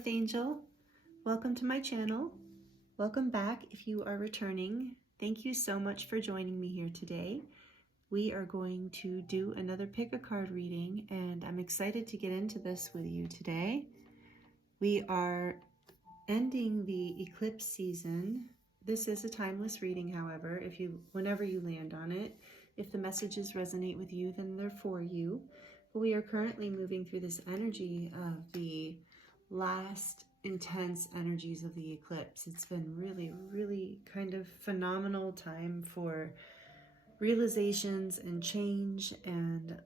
Earth Angel. Welcome to my channel. Welcome back if you are returning. Thank you so much for joining me here today. We are going to do another pick a card reading, and I'm excited to get into this with you today. We are ending the eclipse season. This is a timeless reading, however, whenever you land on it. If the messages resonate with you, then they're for you. But we are currently moving through this energy of the last intense energies of the eclipse. It's been really kind of phenomenal time for realizations and change and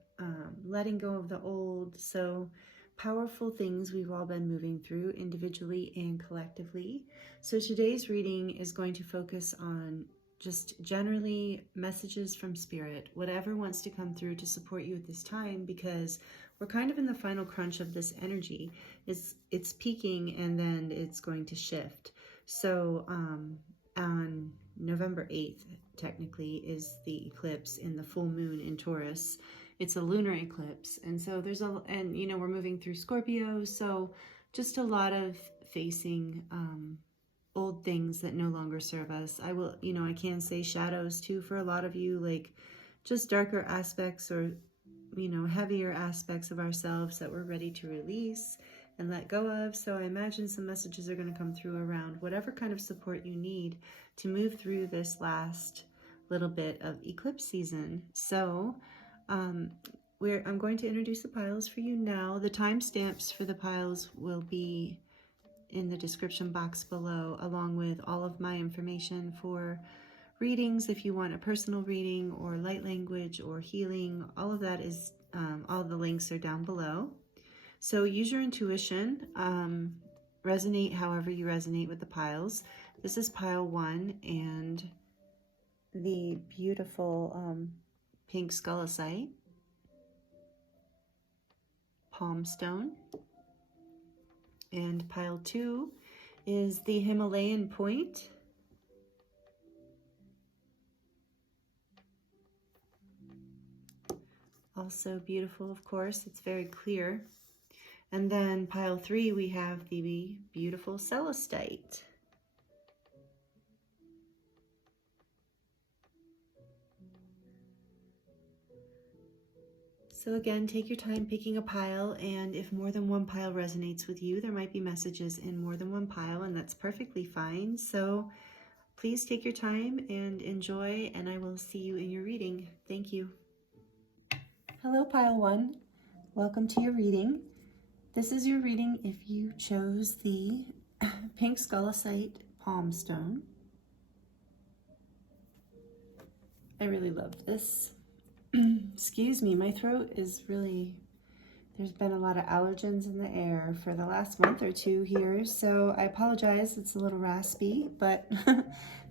letting go of the old. So powerful things we've all been moving through individually and collectively. So today's reading is going to focus on just generally messages from spirit, whatever wants to come through to support you at this time, because we're kind of in the final crunch of this energy. It's peaking and then it's going to shift. So on November 8th, technically, is the eclipse in the full moon in Taurus. It's a lunar eclipse. And so we're moving through Scorpio. So just a lot of facing old things that no longer serve us. I can say shadows too for a lot of you, like just darker aspects or, heavier aspects of ourselves that we're ready to release and let go of. So I imagine some messages are going to come through around whatever kind of support you need to move through this last little bit of eclipse season. So I'm going to introduce the piles for you now. The timestamps for the piles will be in the description box below, along with all of my information for readings. If you want a personal reading or light language or healing, all of that is, all the links are down below. So use your intuition, resonate however you resonate with the piles. This is pile 1 and the beautiful pink Scolecite, palm stone. And pile 2 is the Himalayan point. Also beautiful, of course, it's very clear. And then pile 3, we have the beautiful Celestite. So again, take your time picking a pile, and if more than one pile resonates with you, there might be messages in more than one pile, and that's perfectly fine. So please take your time and enjoy, and I will see you in your reading. Thank you. Hello, pile 1. Welcome to your reading. This is your reading if you chose the pink Scolecite palm stone. I really love this. Excuse me, my throat is there's been a lot of allergens in the air for the last month or two here, so I apologize, it's a little raspy, but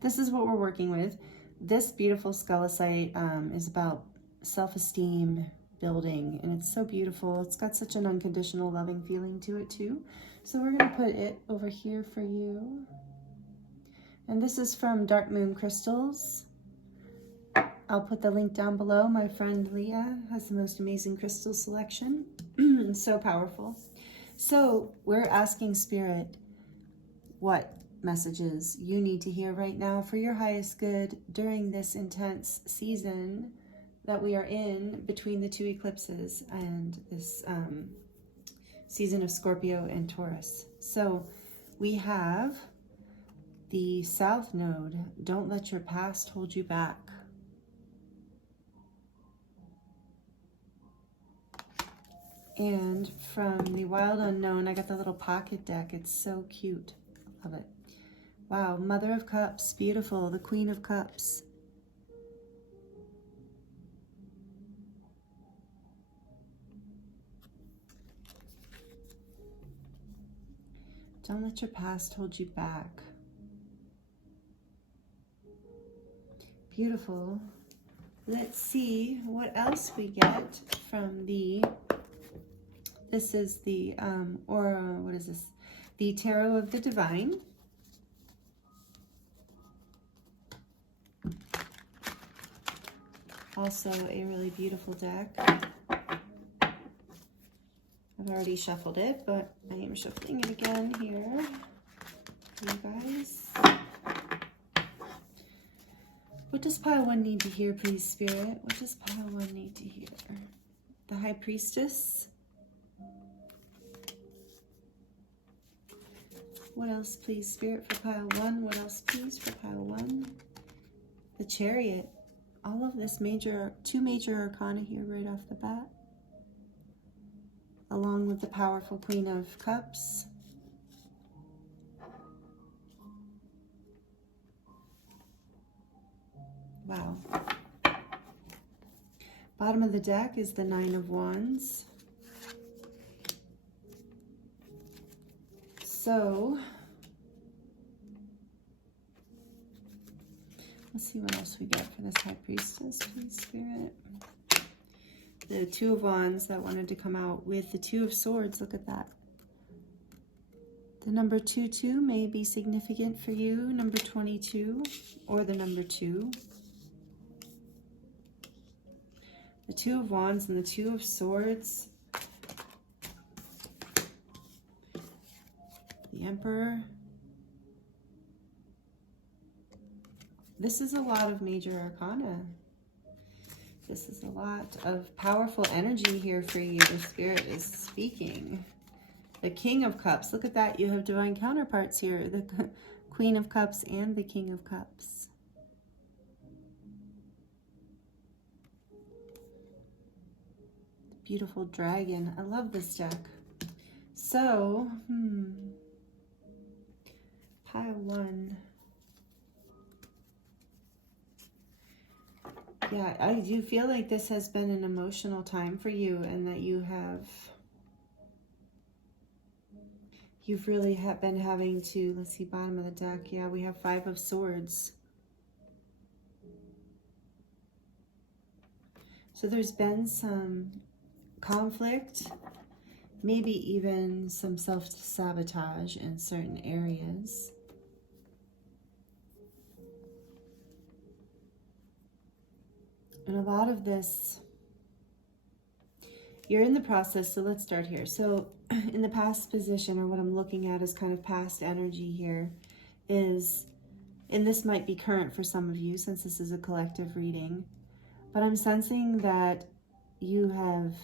this is what we're working with. This beautiful Scolecite is about self-esteem building, and it's so beautiful. It's got such an unconditional loving feeling to it too. So we're going to put it over here for you. And this is from Dark Moon Crystals. I'll put the link down below. My friend Leah has the most amazing crystal selection. It's so powerful. So we're asking Spirit what messages you need to hear right now for your highest good during this intense season that we are in between the two eclipses and this season of Scorpio and Taurus. So we have the South Node. Don't let your past hold you back. And from the Wild Unknown, I got the little pocket deck. It's so cute. Love it. Wow, Mother of Cups, beautiful. The Queen of Cups. Don't let your past hold you back. Beautiful. Let's see what else we get from this is the, what is this? The Tarot of the Divine. Also a really beautiful deck. I've already shuffled it, but I am shuffling it again here for you guys. What does pile 1 need to hear, please, Spirit? What does pile 1 need to hear? The High Priestess. What else, please, Spirit, for pile 1? What else, please, for pile 1? The Chariot. All of this two major arcana here right off the bat. Along with the powerful Queen of Cups. Wow. Bottom of the deck is the 9 of Wands. So, let's see what else we get for this High Priestess, please, Spirit. The 2 of Wands that wanted to come out with the 2 of Swords. Look at that. The number 22 may be significant for you, number 22, or the number 2. The 2 of Wands and the 2 of Swords. The Emperor. This is a lot of major arcana. This is a lot of powerful energy here for you. The Spirit is speaking. The King of Cups. Look at that. You have divine counterparts here. The Queen of Cups and the King of Cups. Beautiful dragon. I love this deck. So, pile 1. Yeah, I do feel like this has been an emotional time for you, and that you've really been having to, let's see, bottom of the deck. Yeah, we have 5 of Swords. So there's been some conflict, maybe even some self-sabotage in certain areas. And a lot of this, you're in the process, so let's start here. So in the past position, or what I'm looking at as kind of past energy here, is, and this might be current for some of you since this is a collective reading, but I'm sensing that you have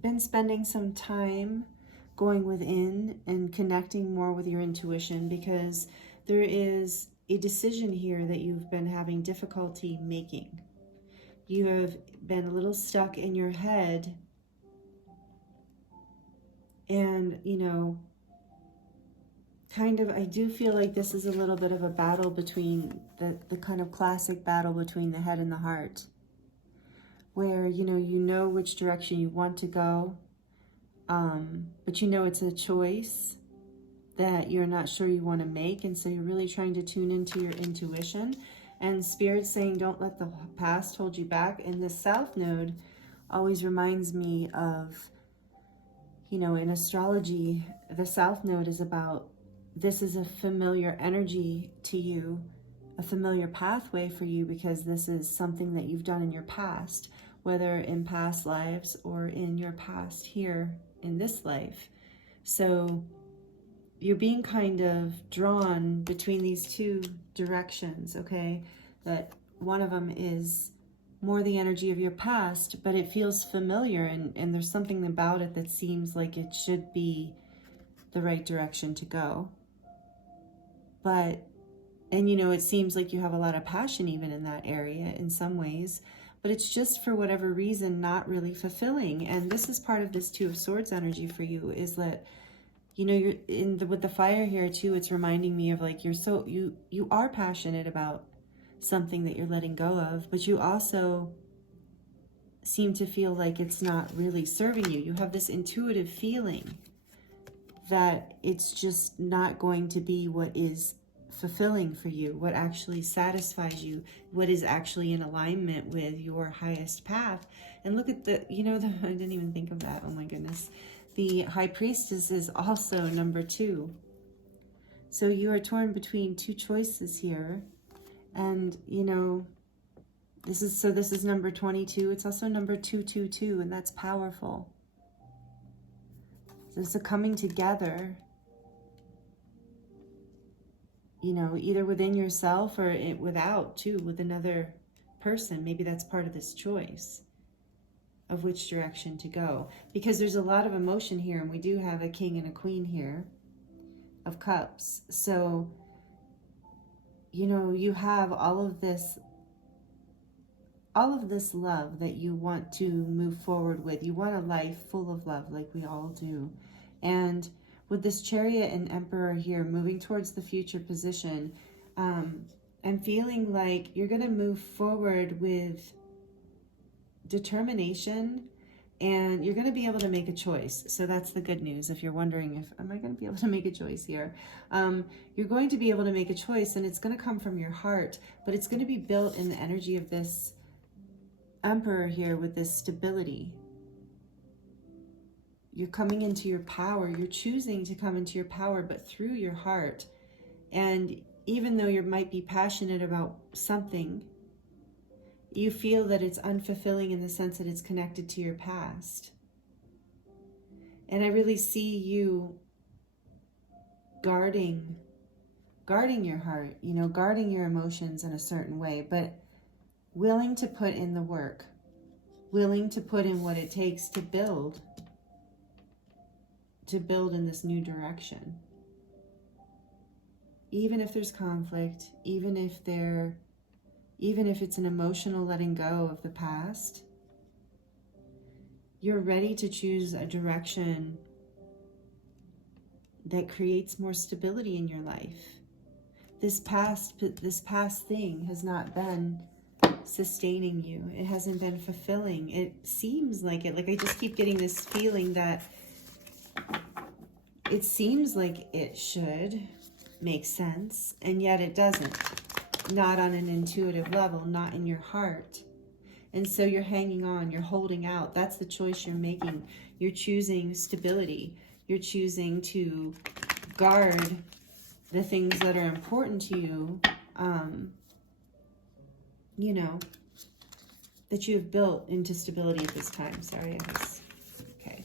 been spending some time going within and connecting more with your intuition, because there is a decision here that you've been having difficulty making. You have been a little stuck in your head, and, you know, kind of, I do feel like this is a little bit of a battle between the kind of classic battle between the head and the heart, where, you know which direction you want to go, but you know it's a choice that you're not sure you want to make, and so you're really trying to tune into your intuition. And Spirit's saying, don't let the past hold you back. And this South Node always reminds me of, in astrology, the South Node is about, this is a familiar energy to you, a familiar pathway for you, because this is something that you've done in your past, whether in past lives or in your past here in this life. So you're being kind of drawn between these 2 directions, okay? That one of them is more the energy of your past, but it feels familiar, and there's something about it that seems like it should be the right direction to go. But, and it seems like you have a lot of passion even in that area in some ways, but it's just for whatever reason not really fulfilling. And this is part of this 2 of Swords energy for you, is that, you're with the fire here too, it's reminding me of like, you are passionate about something that you're letting go of, but you also seem to feel like it's not really serving you. You have this intuitive feeling that it's just not going to be what is fulfilling for you, what actually satisfies you, what is actually in alignment with your highest path. And look at I didn't even think of that. Oh my goodness. The High Priestess is also number 2. So you are torn between 2 choices here. And, this is number 22. It's also number 222, and that's powerful. There's a coming together, you know, either within yourself or without too, with another person. Maybe that's part of this choice of which direction to go, because there's a lot of emotion here, and we do have a king and a queen here of cups. So, you know, you have all of this love that you want to move forward with. You want a life full of love, like we all do. And with this Chariot and Emperor here moving towards the future position, I'm feeling like you're going to move forward with determination, and you're going to be able to make a choice. So that's the good news. If you're wondering if, am I going to be able to make a choice here? You're going to be able to make a choice, and it's going to come from your heart, but it's going to be built in the energy of this Emperor here with this stability. You're coming into your power. You're choosing to come into your power, but through your heart. And even though you might be passionate about something, you feel that it's unfulfilling in the sense that it's connected to your past. And I really see you guarding your heart, you know, guarding your emotions in a certain way, but willing to put in the work, willing to put in what it takes to build in this new direction. Even if there's conflict, even if it's an emotional letting go of the past, you're ready to choose a direction that creates more stability in your life. This past thing has not been sustaining you. It hasn't been fulfilling. It seems like it. Like, I just keep getting this feeling that it seems like it should make sense, and yet it doesn't. Not on an intuitive level, not in your heart. And so you're hanging on, you're holding out. That's the choice you're making. You're choosing stability. You're choosing to guard the things that are important to you, you know, that you have built into stability at this time. Sorry, okay.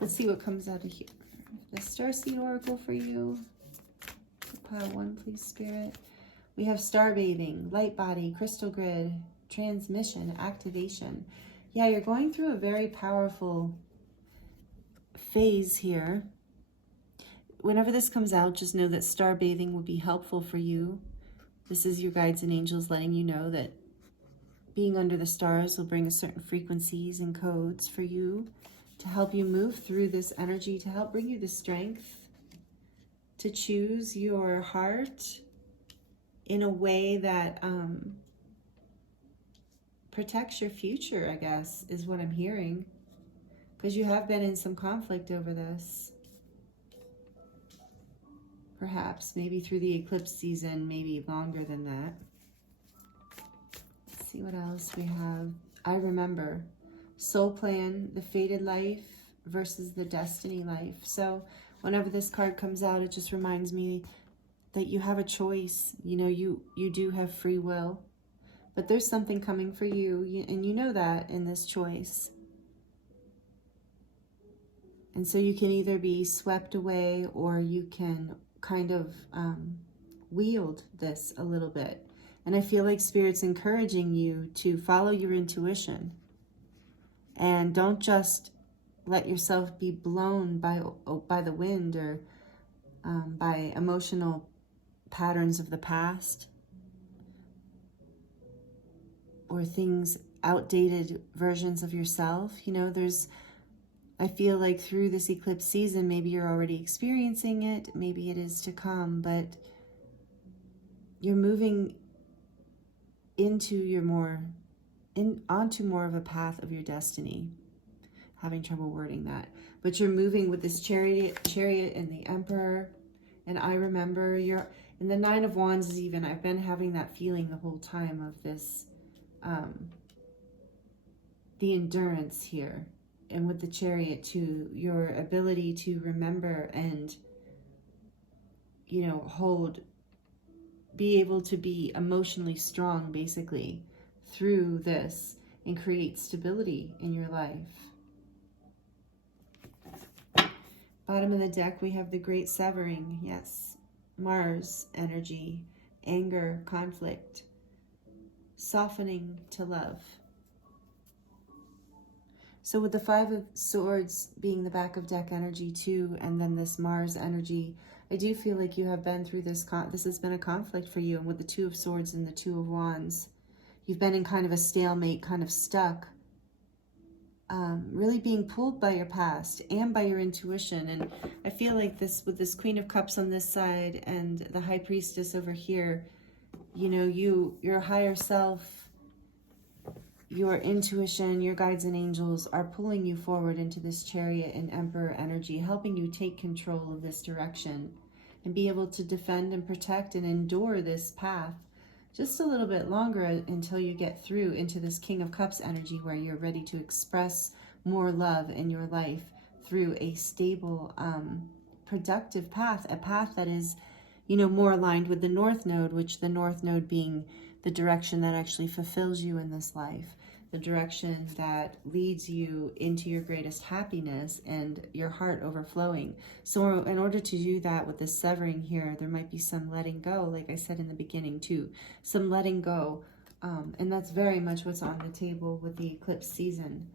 Let's see what comes out of here. The Starseed Oracle for you. Pile 1, please, Spirit. We have star bathing, light body, crystal grid, transmission, activation. Yeah, you're going through a very powerful phase here. Whenever this comes out, just know that star bathing will be helpful for you. This is your guides and angels letting you know that being under the stars will bring a certain frequencies and codes for you to help you move through this energy, to help bring you the strength to choose your heart in a way that protects your future, I guess, is what I'm hearing. Because you have been in some conflict over this. Perhaps, maybe through the eclipse season, maybe longer than that. Let's see what else we have. I remember. Soul plan, the fated life versus the destiny life. So whenever this card comes out, it just reminds me that you have a choice. You know, you do have free will, but there's something coming for you, and you know that in this choice. And so you can either be swept away, or you can kind of wield this a little bit. And I feel like Spirit's encouraging you to follow your intuition, and don't just let yourself be blown by the wind, or by emotional patterns of the past, or things, outdated versions of yourself. You know, I feel like through this eclipse season, maybe you're already experiencing it, maybe it is to come, but you're moving into onto more of a path of your destiny. Having trouble wording that, but you're moving with this chariot and the Emperor. And I remember you're in the 9 of Wands is even, I've been having that feeling the whole time of this, the endurance here. And with the Chariot too, your ability to remember and, you know, be able to be emotionally strong, basically, through this, and create stability in your life. Bottom of the deck, we have the Great Severing. Yes. Mars energy, anger, conflict, softening to love. So with the Five of Swords being the back of deck energy too, and then this Mars energy, I do feel like you have been through this. This has been a conflict for you. And with the Two of Swords and the Two of Wands, you've been in kind of a stalemate, kind of stuck. Really being pulled by your past and by your intuition. And I feel like this, with this Queen of Cups on this side and the High Priestess over here, you know, your higher self, your intuition, your guides and angels are pulling you forward into this Chariot and Emperor energy, helping you take control of this direction and be able to defend and protect and endure this path just a little bit longer until you get through into this King of Cups energy, where you're ready to express more love in your life through a stable, productive path, a path that is, you know, more aligned with the North Node, which the North Node being the direction that actually fulfills you in this life, the direction that leads you into your greatest happiness and your heart overflowing. So in order to do that with this severing here, there might be some letting go, like I said in the beginning too, some letting go. And that's very much what's on the table with the eclipse season.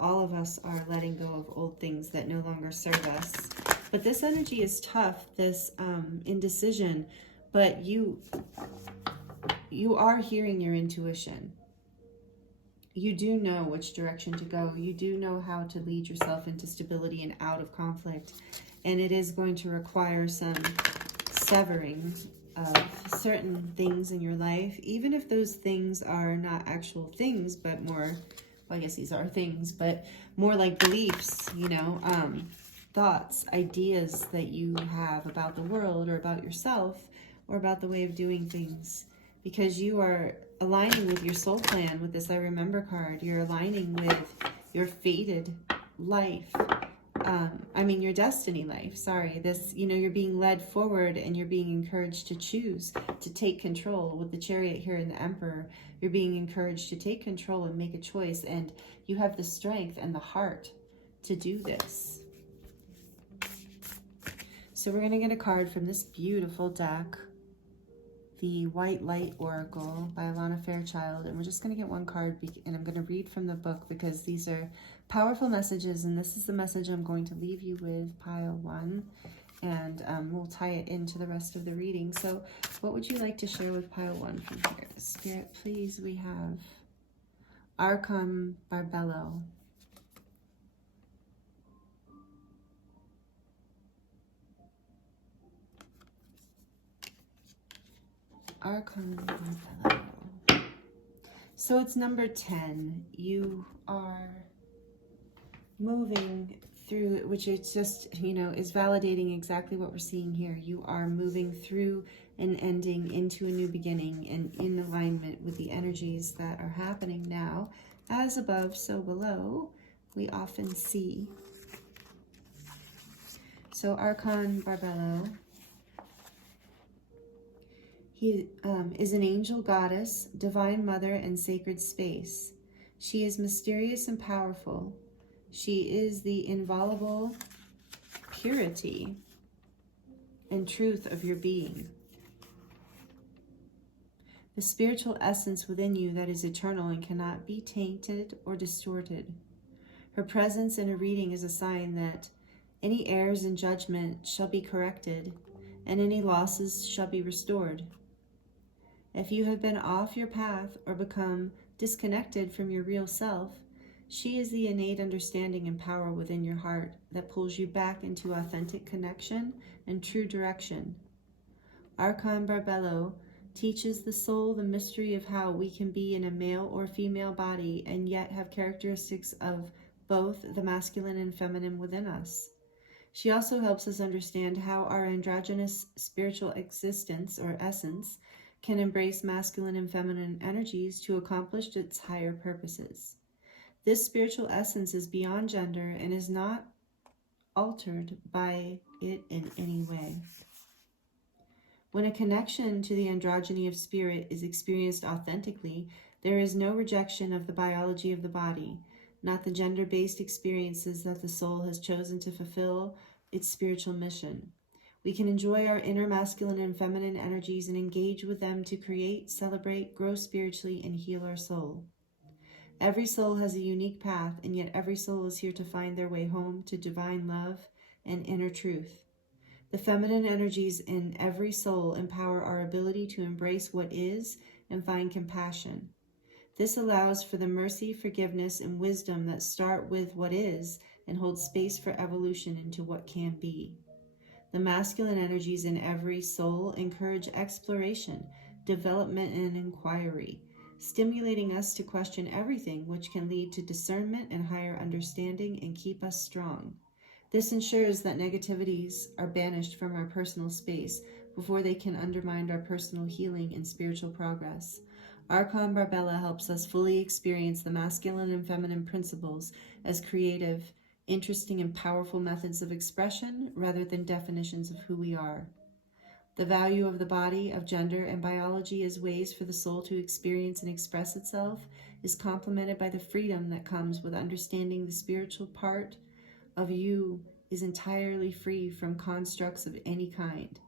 All of us are letting go of old things that no longer serve us. But this energy is tough, this indecision, but you are hearing your intuition. You do know which direction to go. You do know how to lead yourself into stability and out of conflict. And it is going to require some severing of certain things in your life, even if those things are not actual things, but more, well, I guess these are things, but more like beliefs, you know, thoughts, ideas that you have about the world or about yourself or about the way of doing things. Because you are aligning with your soul plan with this I Remember card. You're aligning with your fated life. Your destiny life. Sorry. This, you know, you're being led forward and you're being encouraged to choose, to take control. With the Chariot here and the Emperor, you're being encouraged to take control and make a choice. And you have the strength and the heart to do this. So we're going to get a card from this beautiful deck, the White Light Oracle by Alana Fairchild, and we're just going to get one card, and I'm going to read from the book because these are powerful messages, and this is the message I'm going to leave you with, pile one, and we'll tie it into the rest of the reading. So what would you like to share with pile one from here? Spirit, please, we have Archon Barbello. Archon Barbello. So it's number 10. You are moving through, which is just, you know, is validating exactly what we're seeing here. You are moving through and ending into a new beginning, and in alignment with the energies that are happening now. As above, so below, we often see. So Archon Barbello, he is an angel goddess, divine mother, and sacred space. She is mysterious and powerful. She is the inviolable purity and truth of your being. The spiritual essence within you that is eternal and cannot be tainted or distorted. Her presence in a reading is a sign that any errors in judgment shall be corrected, and any losses shall be restored. If you have been off your path or become disconnected from your real self, she is the innate understanding and power within your heart that pulls you back into authentic connection and true direction. Archon Barbello teaches the soul the mystery of how we can be in a male or female body and yet have characteristics of both the masculine and feminine within us. She also helps us understand how our androgynous spiritual existence or essence can embrace masculine and feminine energies to accomplish its higher purposes. This spiritual essence is beyond gender and is not altered by it in any way. When a connection to the androgyny of spirit is experienced authentically, there is no rejection of the biology of the body. not the gender-based experiences that the soul has chosen to fulfill its spiritual mission. We can enjoy our inner masculine and feminine energies and engage with them to create, celebrate, grow spiritually, and heal our soul. Every soul has a unique path, and yet every soul is here to find their way home to divine love and inner truth. The feminine energies in every soul empower our ability to embrace what is and find compassion. This allows for the mercy, forgiveness, and wisdom that start with what is and hold space for evolution into what can be. The masculine energies in every soul encourage exploration, development, and inquiry, stimulating us to question everything, which can lead to discernment and higher understanding and keep us strong. This ensures that negativities are banished from our personal space before they can undermine our personal healing and spiritual progress. Archon Barbella helps us fully experience the masculine and feminine principles as creative, interesting, and powerful methods of expression rather than definitions of who we are. The value of the body, of gender, and biology as ways for the soul to experience and express itself is complemented by the freedom that comes with understanding the spiritual part of you is entirely free from constructs of any kind.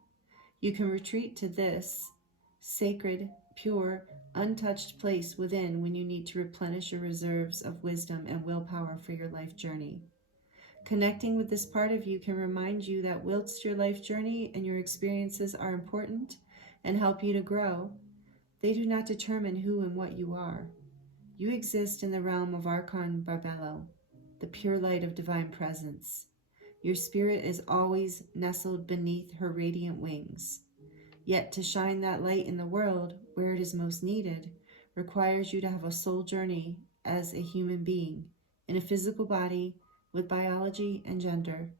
You can retreat to this sacred, pure, untouched place within when you need to replenish your reserves of wisdom and willpower for your life journey. Connecting with this part of you can remind you that whilst your life journey and your experiences are important and help you to grow, they do not determine who and what you are. You exist in the realm of Archon Barbello, the pure light of divine presence. Your spirit is always nestled beneath her radiant wings. Yet to shine that light in the world where it is most needed requires you to have a soul journey as a human being in a physical body with biology and gender.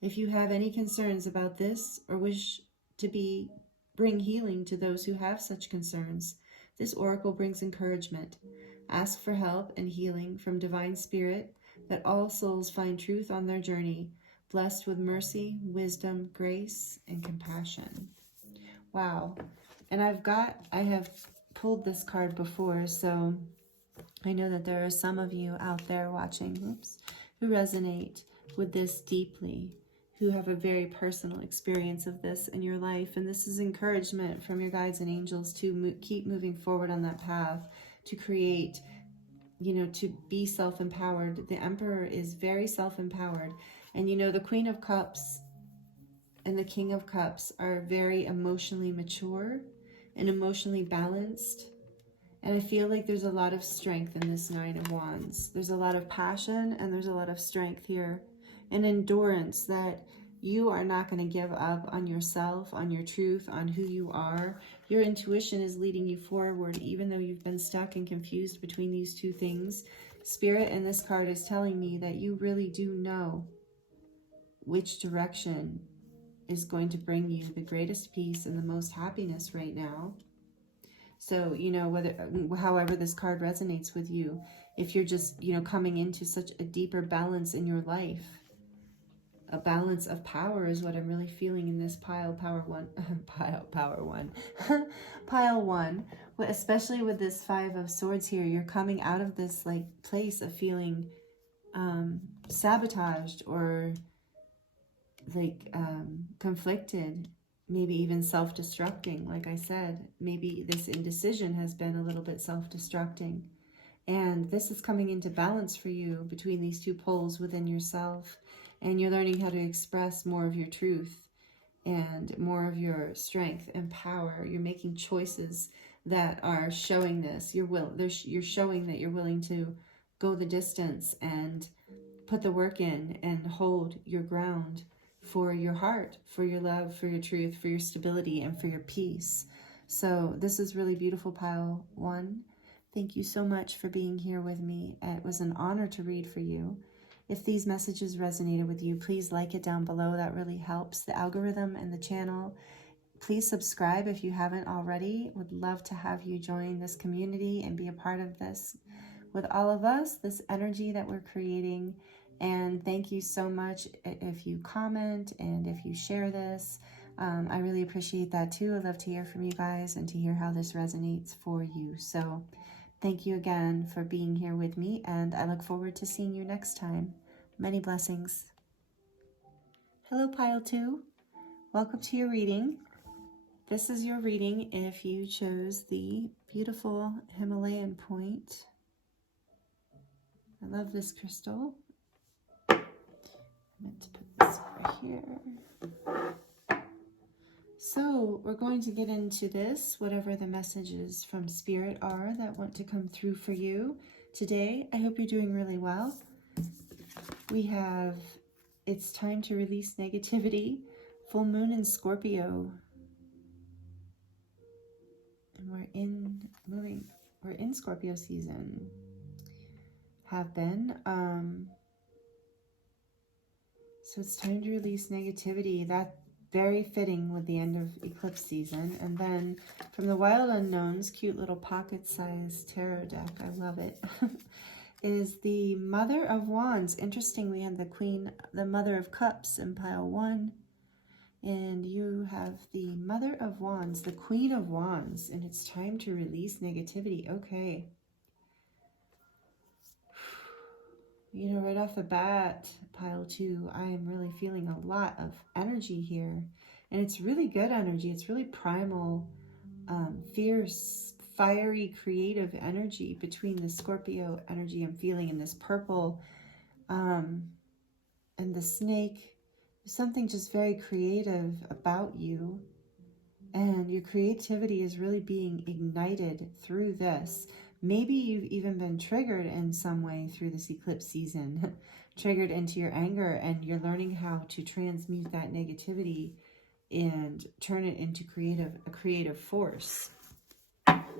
If you have any concerns about this or wish to bring healing to those who have such concerns, this oracle brings encouragement. Ask for help and healing from divine spirit that all souls find truth on their journey, blessed with mercy, wisdom, grace, and compassion. Wow. And I have pulled this card before, so I know that there are some of you out there watching, who resonate with this deeply, who have a very personal experience of this in your life. And this is encouragement from your guides and angels to keep moving forward on that path, to create, to be self-empowered. The Emperor is very self-empowered. And the Queen of Cups and the King of Cups are very emotionally mature and emotionally balanced. And I feel like there's a lot of strength in this Nine of Wands. There's a lot of passion and there's a lot of strength here. And endurance that you are not going to give up on yourself, on your truth, on who you are. Your intuition is leading you forward, even though you've been stuck and confused between these two things. Spirit in this card is telling me that you really do know which direction is going to bring you the greatest peace and the most happiness right now. So, however this card resonates with you, if you're just, coming into such a deeper balance in your life, a balance of power is what I'm really feeling in this pile one, especially with this Five of Swords here. You're coming out of this place of feeling sabotaged or conflicted, maybe even self-destructing. Like I said, maybe this indecision has been a little bit self-destructing, and this is coming into balance for you between these two poles within yourself, and you're learning how to express more of your truth and more of your strength and power. You're making choices that are showing this. You're showing that you're willing to go the distance and put the work in and hold your ground for your heart, for your love, for your truth, for your stability, and for your peace. So this is really beautiful, pile one. Thank you so much for being here with me. It was an honor to read for you. If these messages resonated with you, please like it down below. That really helps the algorithm and the channel. Please subscribe if you haven't already. Would love to have you join this community and be a part of this with all of us, this energy that we're creating. And thank you so much if you comment and if you share this. I really appreciate that too. I'd love to hear from you guys and to hear how this resonates for you. So Thank you again for being here with me, and I look forward to seeing you next time. Many blessings. Hello, Pile 2. Welcome to your reading. This is your reading if you chose the beautiful Himalayan point. I love this crystal. I meant to put this over here. So we're going to get into this, whatever the messages from Spirit are that want to come through for you today. I hope you're doing really well. We have, it's time to release negativity, full moon in Scorpio. And we're in Scorpio season. Have been. So it's time to release negativity. That's very fitting with the end of eclipse season. And then from the Wild Unknowns, cute little pocket-sized tarot deck, I love it, is the Mother of Wands. Interesting, we had the Mother of Cups in pile 1. And you have the Mother of Wands, the Queen of Wands, and it's time to release negativity. Okay. You know, right off the bat, pile 2, I am really feeling a lot of energy here. And it's really good energy. It's really primal, fierce, fiery, creative energy between the Scorpio energy I'm feeling and this purple and the snake. There's something just very creative about you. And your creativity is really being ignited through this. Maybe you've even been triggered in some way through this eclipse season, triggered into your anger, and you're learning how to transmute that negativity and turn it into a creative force. That's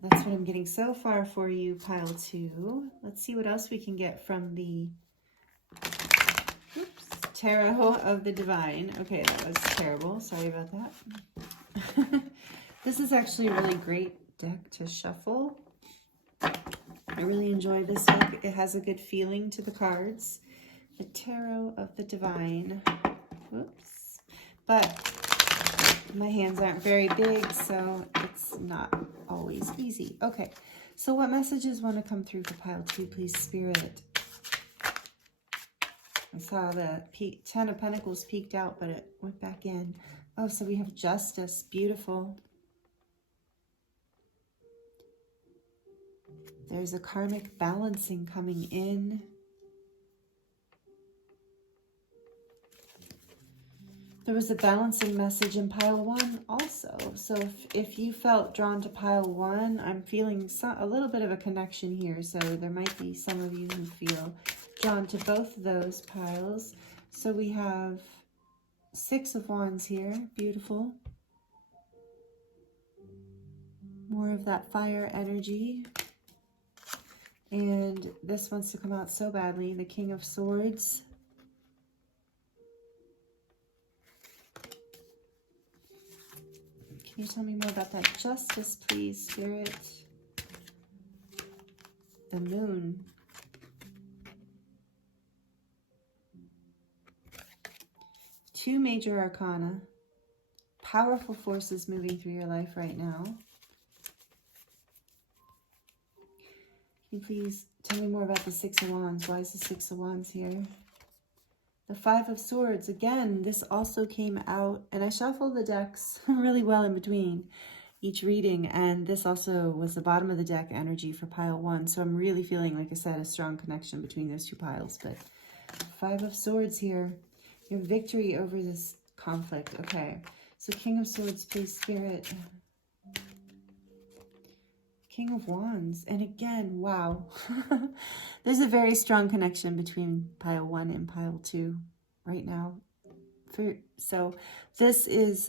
what I'm getting so far for you, pile 2. Let's see what else we can get from the Tarot of the Divine. Okay, that was terrible. Sorry about that. This is actually a really great deck to shuffle. I really enjoy this deck. It has a good feeling to the cards. The Tarot of the Divine. Whoops. But my hands aren't very big, so it's not always easy. Okay, so what messages want to come through for pile 2, please, Spirit? I saw the 10 of Pentacles peeked out, but it went back in. Oh, so we have Justice. Beautiful. There's a karmic balancing coming in. There was a balancing message in pile 1 also. So if you felt drawn to pile 1, I'm feeling a little bit of a connection here. So there might be some of you who feel drawn to both of those piles. So we have 6 of Wands here. Beautiful. More of that fire energy. And this wants to come out so badly. The King of Swords. Can you tell me more about that Justice, please, Spirit? The Moon. Two major arcana. Powerful forces moving through your life right now. Can you please tell me more about the 6 of Wands? Why is the 6 of Wands here? The 5 of Swords. Again, this also came out, and I shuffled the decks really well in between each reading, and this also was the bottom of the deck energy for pile 1. So I'm really feeling, like I said, a strong connection between those two piles. But 5 of Swords here. Your victory over this conflict. Okay. So King of Swords, please, Spirit. King of Wands. And again, wow. There's a very strong connection between pile 1 and pile 2 right now. So this is,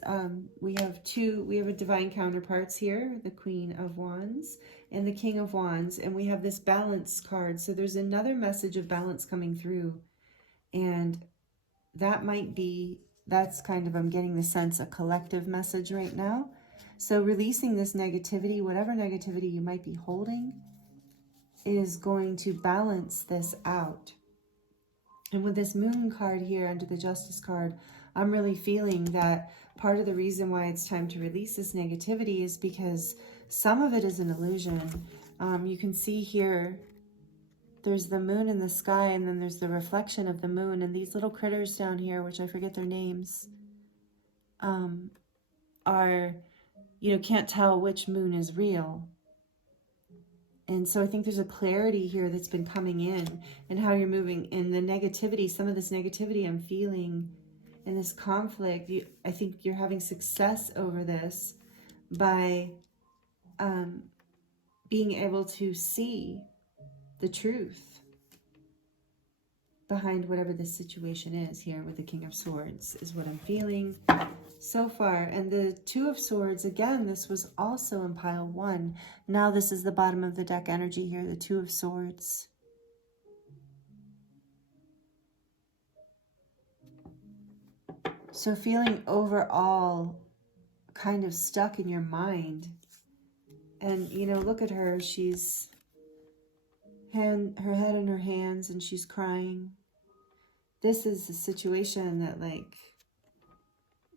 we have divine counterparts here, the Queen of Wands and the King of Wands, and we have this balance card. So there's another message of balance coming through, and that might be, that's kind of, I'm getting the sense, a collective message right now. So releasing this negativity, whatever negativity you might be holding, is going to balance this out. And with this Moon card here under the Justice card, I'm really feeling that part of the reason why it's time to release this negativity is because some of it is an illusion. You can see here, there's the moon in the sky, and then there's the reflection of the moon, and these little critters down here, which I forget their names, are, you know, can't tell which moon is real. And so I think there's a clarity here that's been coming in, and how you're moving, and the negativity, some of this negativity I'm feeling in this conflict, I think you're having success over this by being able to see the truth behind whatever this situation is here with the King of Swords, is what I'm feeling so far. And the Two of Swords, again, this was also in pile 1. Now this is the bottom of the deck energy here, the Two of Swords. So feeling overall kind of stuck in your mind. And, you know, look at her. She's her head in her hands, and she's crying. This is a situation that, like,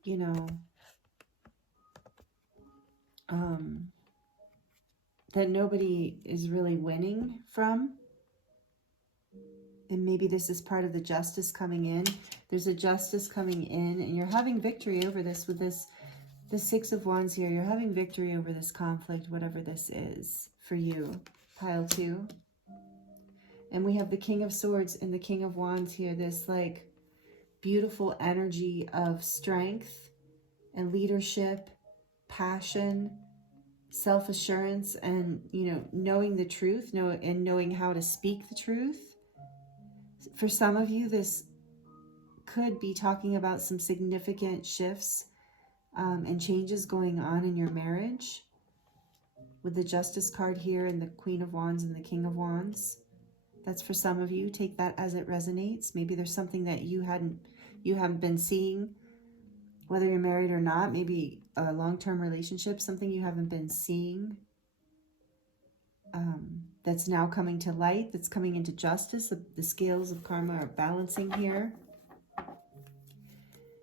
you know, that nobody is really winning from. And maybe this is part of the justice coming in. There's a justice coming in, and you're having victory over this with this, the Six of Wands here. You're having victory over this conflict, whatever this is for you, pile 2. And we have the King of Swords and the King of Wands here, this like beautiful energy of strength and leadership, passion, self-assurance, and, you know, knowing the truth, and knowing how to speak the truth. For some of you, this could be talking about some significant shifts and changes going on in your marriage, with the Justice card here and the Queen of Wands and the King of Wands. That's for some of you. Take that as it resonates. Maybe there's something that you haven't been seeing, whether you're married or not. Maybe a long-term relationship, something you haven't been seeing, that's now coming to light, that's coming into justice. The scales of karma are balancing here.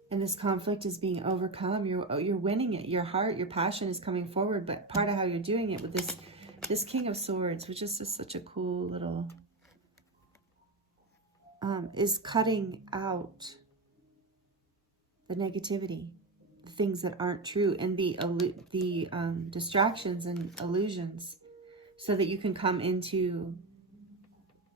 And this conflict is being overcome. You're winning it. Your heart, your passion is coming forward. But part of how you're doing it with this King of Swords, which is just such a cool little, is cutting out the negativity, the things that aren't true, and the distractions and illusions, so that you can come into,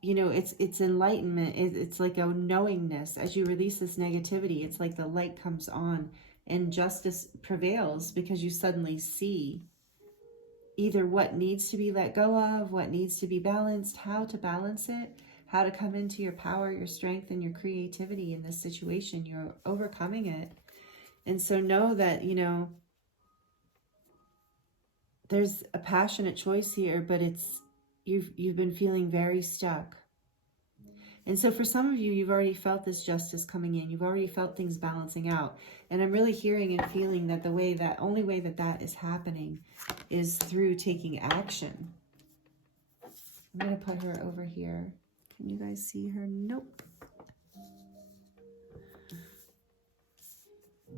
you know, it's enlightenment. It's like a knowingness. As you release this negativity, it's like the light comes on and justice prevails, because you suddenly see either what needs to be let go of, what needs to be balanced, how to balance it, how to come into your power, your strength, and your creativity in this situation. You're overcoming it. And so know that, you know, there's a passionate choice here, but it's, you've been feeling very stuck. And so for some of you, you've already felt this justice coming in. You've already felt things balancing out. And I'm really hearing and feeling that only way that is happening is through taking action. I'm going to put her over here. Can you guys see her? Nope.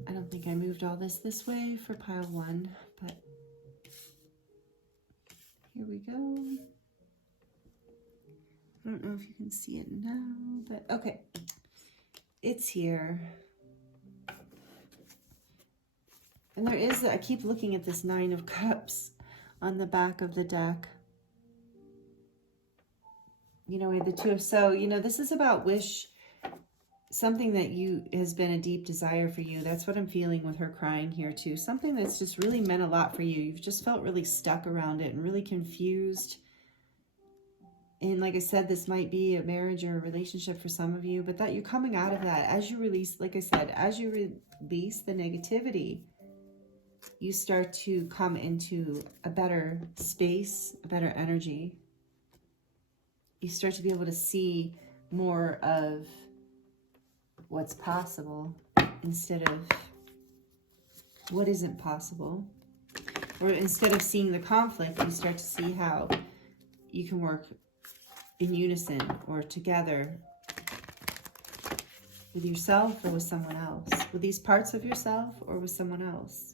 I don't think I moved all this way for pile 1, but here we go. I don't know if you can see it now, but okay. It's here. And there is, I keep looking at this 9 of Cups on the back of the deck. You know, we have the 2 of, so, you know, this is about something that has been a deep desire for you. That's what I'm feeling with her crying here too. Something that's just really meant a lot for you. You've just felt really stuck around it and really confused. And like I said, this might be a marriage or a relationship for some of you, but that you're coming out of that. As you release, like I said, as you release the negativity, you start to come into a better space, a better energy. You start to be able to see more of what's possible instead of what isn't possible. Or instead of seeing the conflict, you start to see how you can work in unison or together With yourself or with someone else? With these parts of yourself or with someone else?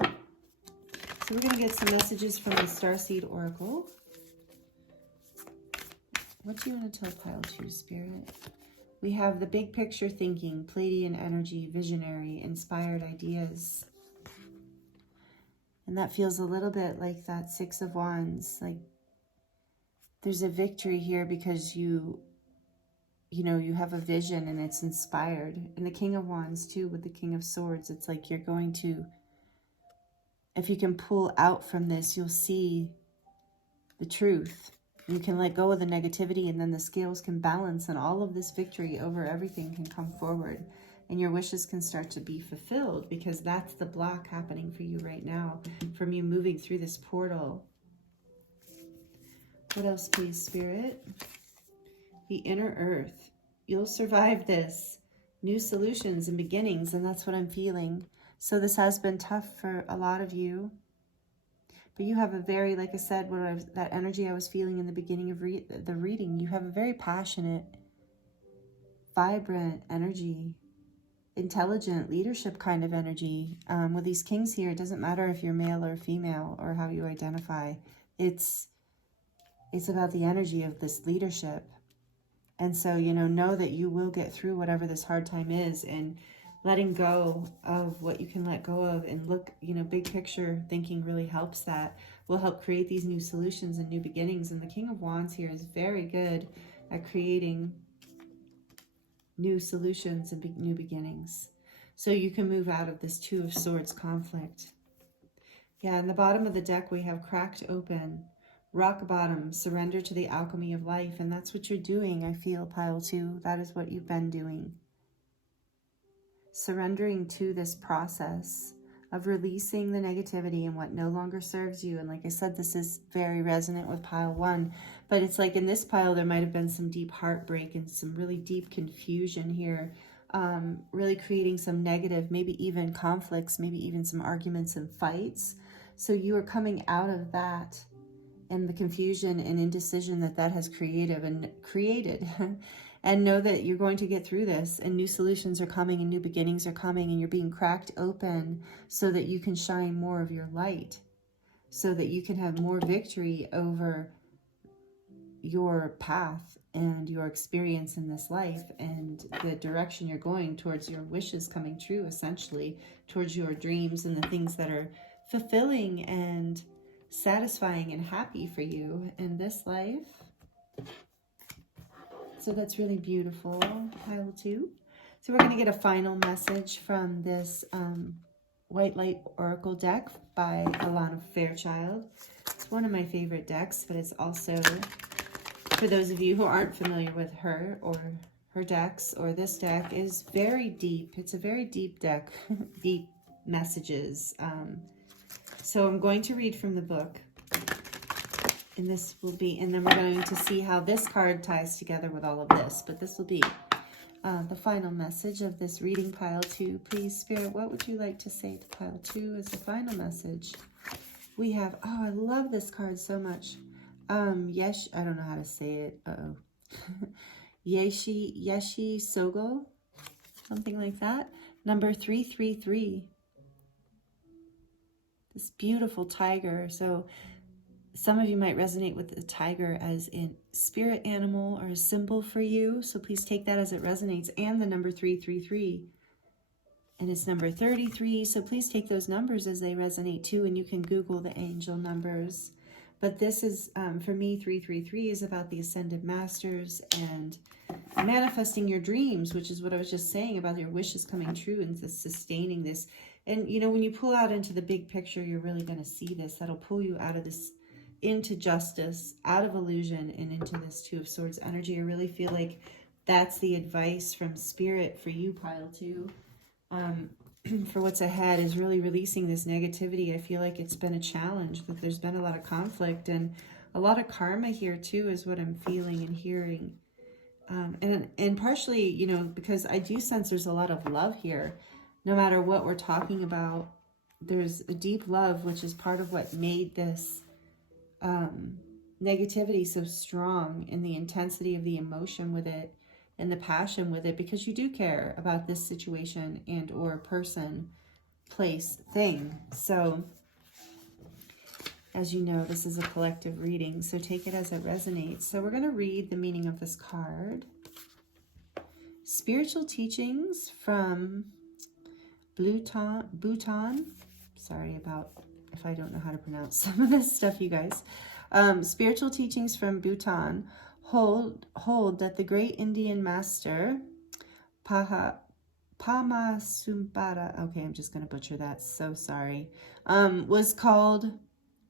So we're going to get some messages from the Starseed Oracle. What do you want to tell Pile 2, Spirit? We have the big picture thinking, Pleiadian energy, visionary, inspired ideas. And that feels a little bit like that Six of Wands. Like there's a victory here because you have a vision and it's inspired. And the King of Wands too, with the King of Swords, it's like you're going to, if you can pull out from this, you'll see the truth. You can let go of the negativity, and then the scales can balance, and all of this victory over everything can come forward, and your wishes can start to be fulfilled, because that's the block happening for you right now from you moving through this portal. What else, please, Spirit? The inner earth. You'll survive this. New solutions and beginnings, and that's what I'm feeling. So this has been tough for a lot of you. But you have a very, like I said, that energy I was feeling in the beginning of the reading, you have a very passionate, vibrant energy, intelligent leadership kind of energy. With these kings here, it doesn't matter if you're male or female or how you identify. It's about the energy of this leadership. And so, know that you will get through whatever this hard time is, and letting go of what you can let go of, and look, big picture thinking really helps. That will help create these new solutions and new beginnings. And the King of Wands here is very good at creating new solutions and new beginnings. So you can move out of this Two of Swords conflict. Yeah, in the bottom of the deck, we have cracked open, rock bottom, surrender to the alchemy of life. And that's what you're doing, I feel, Pile 2. That is what you've been doing. Surrendering to this process of releasing the negativity and what no longer serves you. And like I said, this is very resonant with Pile 1, but it's like in this pile, there might have been some deep heartbreak and some really deep confusion here, really creating some negative, maybe even conflicts, maybe even some arguments and fights. So you are coming out of that and the confusion and indecision that has created. And know that you're going to get through this, and new solutions are coming, and new beginnings are coming, and you're being cracked open so that you can shine more of your light, so that you can have more victory over your path and your experience in this life, and the direction you're going towards your wishes coming true, essentially, towards your dreams and the things that are fulfilling and satisfying and happy for you in this life. So that's really beautiful, Pile 2. So we're going to get a final message from this White Light Oracle deck by Alana Fairchild. It's one of my favorite decks, but it's also, for those of you who aren't familiar with her or her decks, or this deck, is very deep. It's a very deep deck, deep messages. So I'm going to read from the book. And this will be, and then we're going to see how this card ties together with all of this. But this will be the final message of this reading, Pile 2. Please, Spirit, what would you like to say to Pile 2 as the final message? We have, oh, I love this card so much. Yes, I don't know how to say it. Yeshi Sogo, something like that. Number 333. This beautiful tiger. So some of you might resonate with the tiger as a spirit animal or a symbol for you. So please take that as it resonates. And the number 333. And it's number 33. So please take those numbers as they resonate too. And you can Google the angel numbers. But this is, for me, 333 is about the Ascended Masters and manifesting your dreams, which is what I was just saying about your wishes coming true and sustaining this. And, when you pull out into the big picture, you're really going to see this. That'll pull you out of this, into justice, out of illusion, and into this Two of Swords energy. I really feel like that's the advice from Spirit for you, Pile 2. For what's ahead is really releasing this negativity. I feel like it's been a challenge, that there's been a lot of conflict and a lot of karma here too, is what I'm feeling and hearing. And partially, because I do sense there's a lot of love here. No matter what we're talking about, there's a deep love, which is part of what made this negativity so strong, and the intensity of the emotion with it and the passion with it, because you do care about this situation and or person, place, thing. So as you know, this is a collective reading, so take it as it resonates. So we're going to read the meaning of this card. Spiritual teachings from Bhutan. Sorry about if I don't know how to pronounce some of this stuff, you guys. Spiritual teachings from Bhutan hold that the great Indian master Pamasumbara, okay, I'm just going to butcher that, so sorry, was called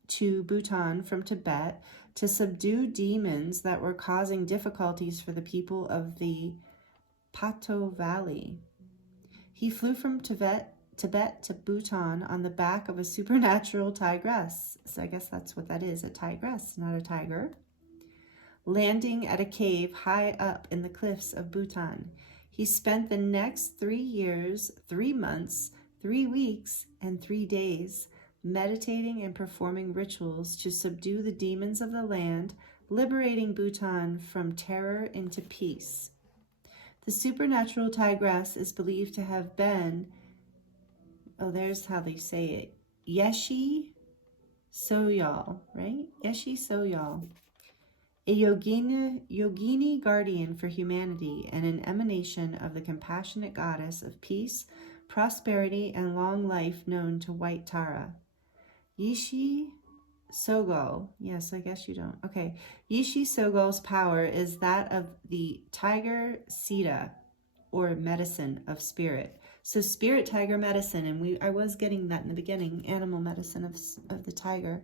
to Bhutan from Tibet to subdue demons that were causing difficulties for the people of the Pato Valley. He flew from Tibet to Bhutan on the back of a supernatural tigress. So I guess that's what that is, a tigress, not a tiger. Landing at a cave high up in the cliffs of Bhutan. He spent the next 3 years, 3 months, 3 weeks, and 3 days meditating and performing rituals to subdue the demons of the land, liberating Bhutan from terror into peace. The supernatural tigress is believed to have been, oh, there's how they say it, Yeshi Soyal, right? Yeshi Soyal, a yogini guardian for humanity and an emanation of the compassionate goddess of peace, prosperity, and long life known to White Tara. Yishi Sogal, yes, I guess you don't. Okay. Yishi Sogal's power is that of the tiger Sita, or medicine of spirit. So spirit tiger medicine, and I was getting that in the beginning, animal medicine of the tiger.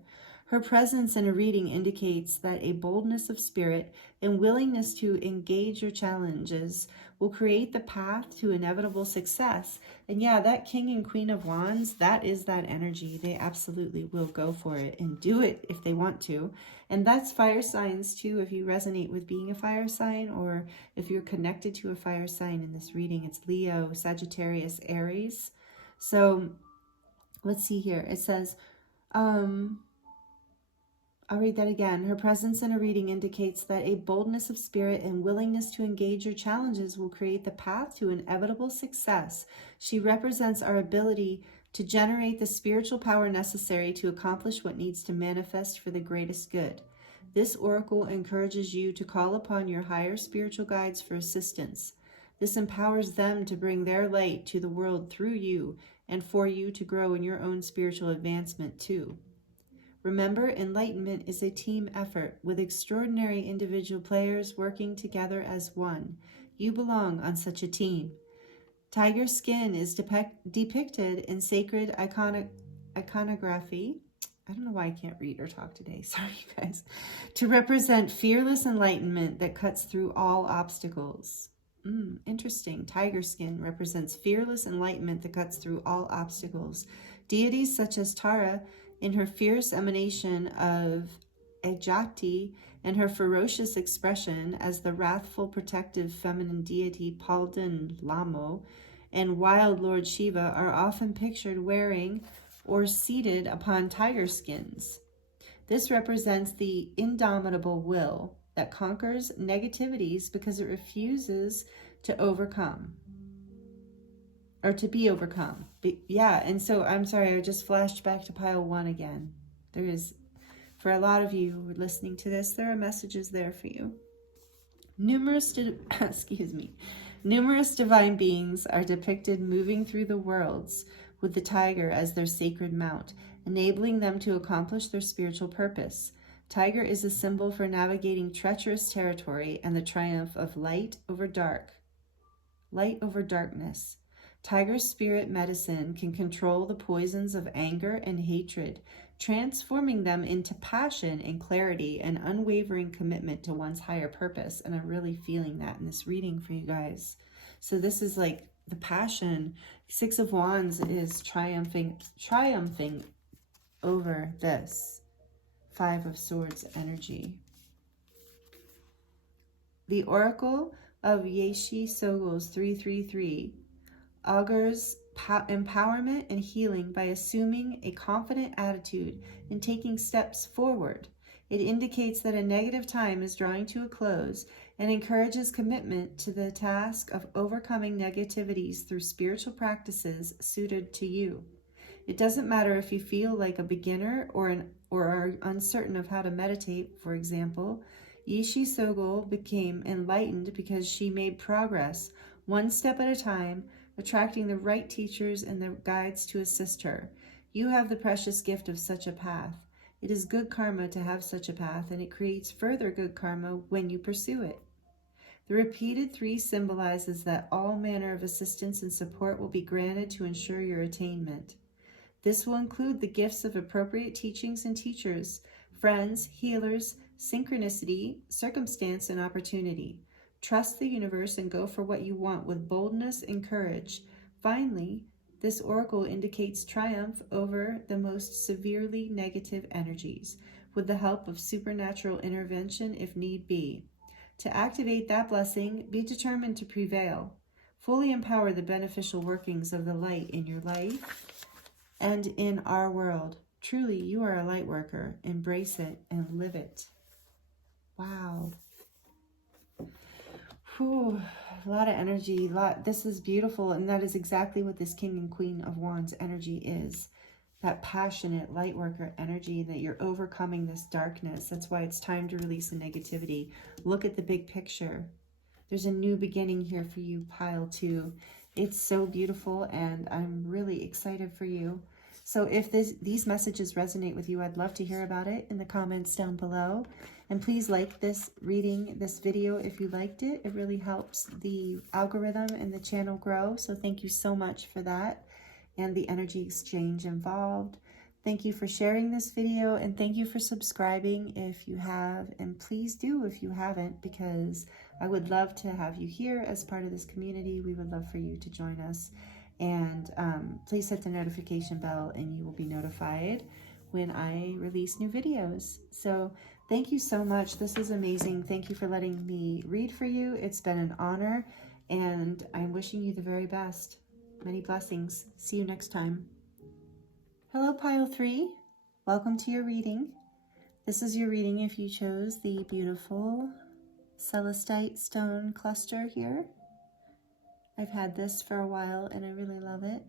Her presence in a reading indicates that a boldness of spirit and willingness to engage your challenges will create the path to inevitable success. And yeah, that King and Queen of Wands, that is that energy. They absolutely will go for it and do it if they want to. And that's fire signs too. If you resonate with being a fire sign, or if you're connected to a fire sign in this reading, it's Leo, Sagittarius, Aries. So let's see here. It says, I'll read that again. Her presence in a reading indicates that a boldness of spirit and willingness to engage your challenges will create the path to inevitable success. She represents our ability to generate the spiritual power necessary to accomplish what needs to manifest for the greatest good. This oracle encourages you to call upon your higher spiritual guides for assistance. This empowers them to bring their light to the world through you and for you to grow in your own spiritual advancement too. Remember, enlightenment is a team effort with extraordinary individual players working together as one. You belong on such a team. Tiger skin is depicted in sacred iconography. I don't know why I can't read or talk today. Sorry, you guys. To represent fearless enlightenment that cuts through all obstacles. Interesting. Tiger skin represents fearless enlightenment that cuts through all obstacles. Deities such as Tara, in her fierce emanation of Ajati and her ferocious expression as the wrathful protective feminine deity Palden Lamo, and wild Lord Shiva are often pictured wearing or seated upon tiger skins. This represents the indomitable will that conquers negativities because it refuses to overcome. Or to be overcome. Yeah, and so I'm sorry, I just flashed back to pile 1 again. There is, for a lot of you who are listening to this, there are messages there for you. Numerous divine beings are depicted moving through the worlds with the tiger as their sacred mount, enabling them to accomplish their spiritual purpose. Tiger is a symbol for navigating treacherous territory and the triumph of light over darkness. Tiger spirit medicine can control the poisons of anger and hatred, transforming them into passion and clarity and unwavering commitment to one's higher purpose. And I'm really feeling that in this reading for you guys. So this is like the passion. 6 of Wands is triumphing over this 5 of Swords energy. The Oracle of Yeshi Sogal's 333 augurs empowerment and healing by assuming a confident attitude and taking steps forward. It indicates that a negative time is drawing to a close and encourages commitment to the task of overcoming negativities through spiritual practices suited to you. It doesn't matter if you feel like a beginner or are uncertain of how to meditate, for example. Yishi Sogol became enlightened because she made progress, one step at a time, attracting the right teachers and the guides to assist her. You have the precious gift of such a path. It is good karma to have such a path, and it creates further good karma when you pursue it. The repeated 3 symbolizes that all manner of assistance and support will be granted to ensure your attainment. This will include the gifts of appropriate teachings and teachers, friends, healers, synchronicity, circumstance, and opportunity. Trust the universe and go for what you want with boldness and courage. Finally, this oracle indicates triumph over the most severely negative energies, with the help of supernatural intervention if need be. To activate that blessing, be determined to prevail. Fully empower the beneficial workings of the light in your life and in our world. Truly, you are a light worker. Embrace it and live it. Wow. Whew, a lot of energy. This is beautiful, and that is exactly what this King and Queen of Wands energy is. That passionate light worker energy, that you're overcoming this darkness. That's why it's time to release the negativity. Look at the big picture. There's a new beginning here for you, pile 2. It's so beautiful, and I'm really excited for you. So if these messages resonate with you, I'd love to hear about it in the comments down below. And please like this video if you liked it. It really helps the algorithm and the channel grow. So thank you so much for that and the energy exchange involved. Thank you for sharing this video, and thank you for subscribing if you have, and please do if you haven't, because I would love to have you here as part of this community. We would love for you to join us. And please hit the notification bell and you will be notified when I release new videos. So thank you so much. This is amazing. Thank you for letting me read for you. It's been an honor, and I'm wishing you the very best. Many blessings. See you next time. Hello, pile 3. Welcome to your reading. This is your reading if you chose the beautiful Celestite stone cluster here. I've had this for a while and I really love it.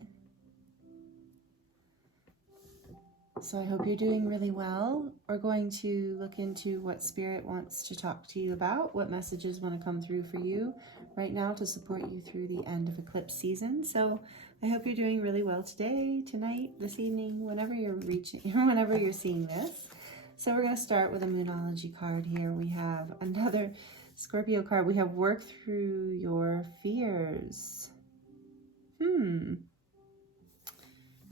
So I hope you're doing really well. We're going to look into what Spirit wants to talk to you about, what messages want to come through for you right now to support you through the end of eclipse season. So I hope you're doing really well today, tonight, this evening, whenever you're whenever you're seeing this. So we're going to start with a Moonology card here. We have another Scorpio card. We have work through your fears.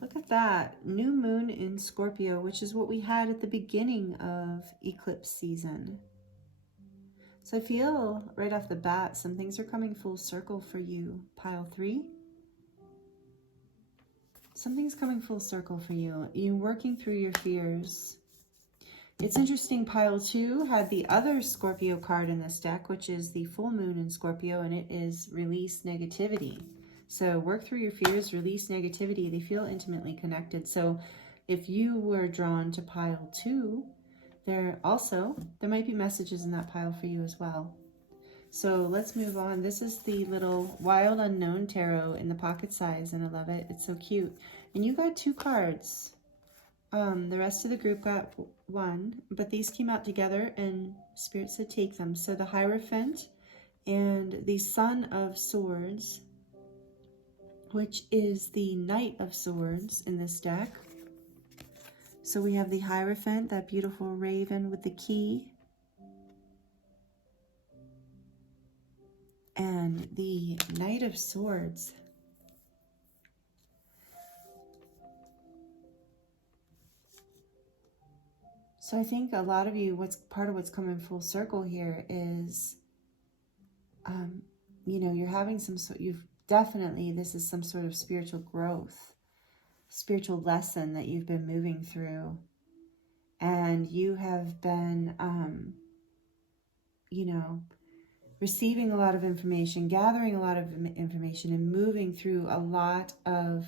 Look at that. New moon in Scorpio, which is what we had at the beginning of eclipse season. So I feel right off the bat, some things are coming full circle for you, pile 3. Something's coming full circle for you. You're working through your fears. It's interesting, pile 2 had the other Scorpio card in this deck, which is the full moon in Scorpio, and it is release negativity. So work through your fears, release negativity. They feel intimately connected. So if you were drawn to pile 2, there might be messages in that pile for you as well. So let's move on. This is the little Wild Unknown Tarot in the pocket size, and I love it. It's so cute. And you got 2 cards. The rest of the group got 1, but these came out together and Spirit said take them. So the Hierophant and the Son of Swords, which is the Knight of Swords in this deck. So we have the Hierophant, that beautiful raven with the key, and the Knight of Swords. So I think a lot of you, part of what's coming full circle here is, you're having this is some sort of spiritual growth, spiritual lesson that you've been moving through. And you have been, receiving a lot of information, gathering a lot of information, and moving through a lot of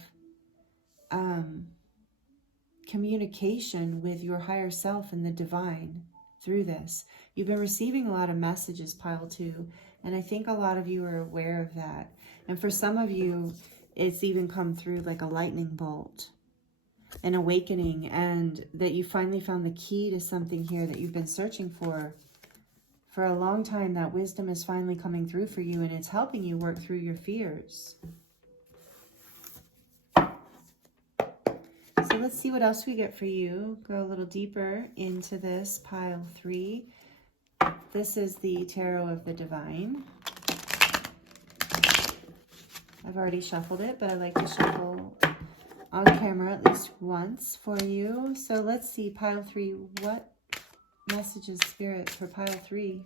communication with your higher self and the divine through this. You've been receiving a lot of messages, pile 2, and I think a lot of you are aware of that. And for some of you, it's even come through like a lightning bolt, an awakening, and that you finally found the key to something here that you've been searching for a long time. That wisdom is finally coming through for you, and it's helping you work through your fears. So let's see what else we get for you. Go a little deeper into this pile 3. This is the Tarot of the Divine. I've already shuffled it, but I like to shuffle on camera at least once for you. So let's see, pile 3, what messages, Spirit, for pile 3?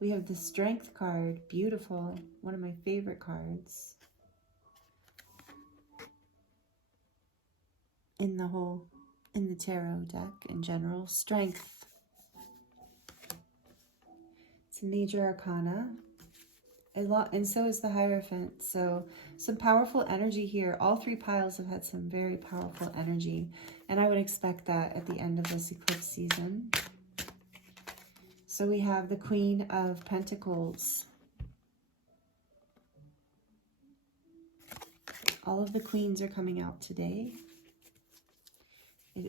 We have the Strength card, beautiful, one of my favorite cards in the tarot deck in general. Strength. It's a major arcana. A lot, and so is the Hierophant. So some powerful energy here. All 3 piles have had some very powerful energy, and I would expect that at the end of this eclipse season. So we have the Queen of Pentacles. All of the queens are coming out today.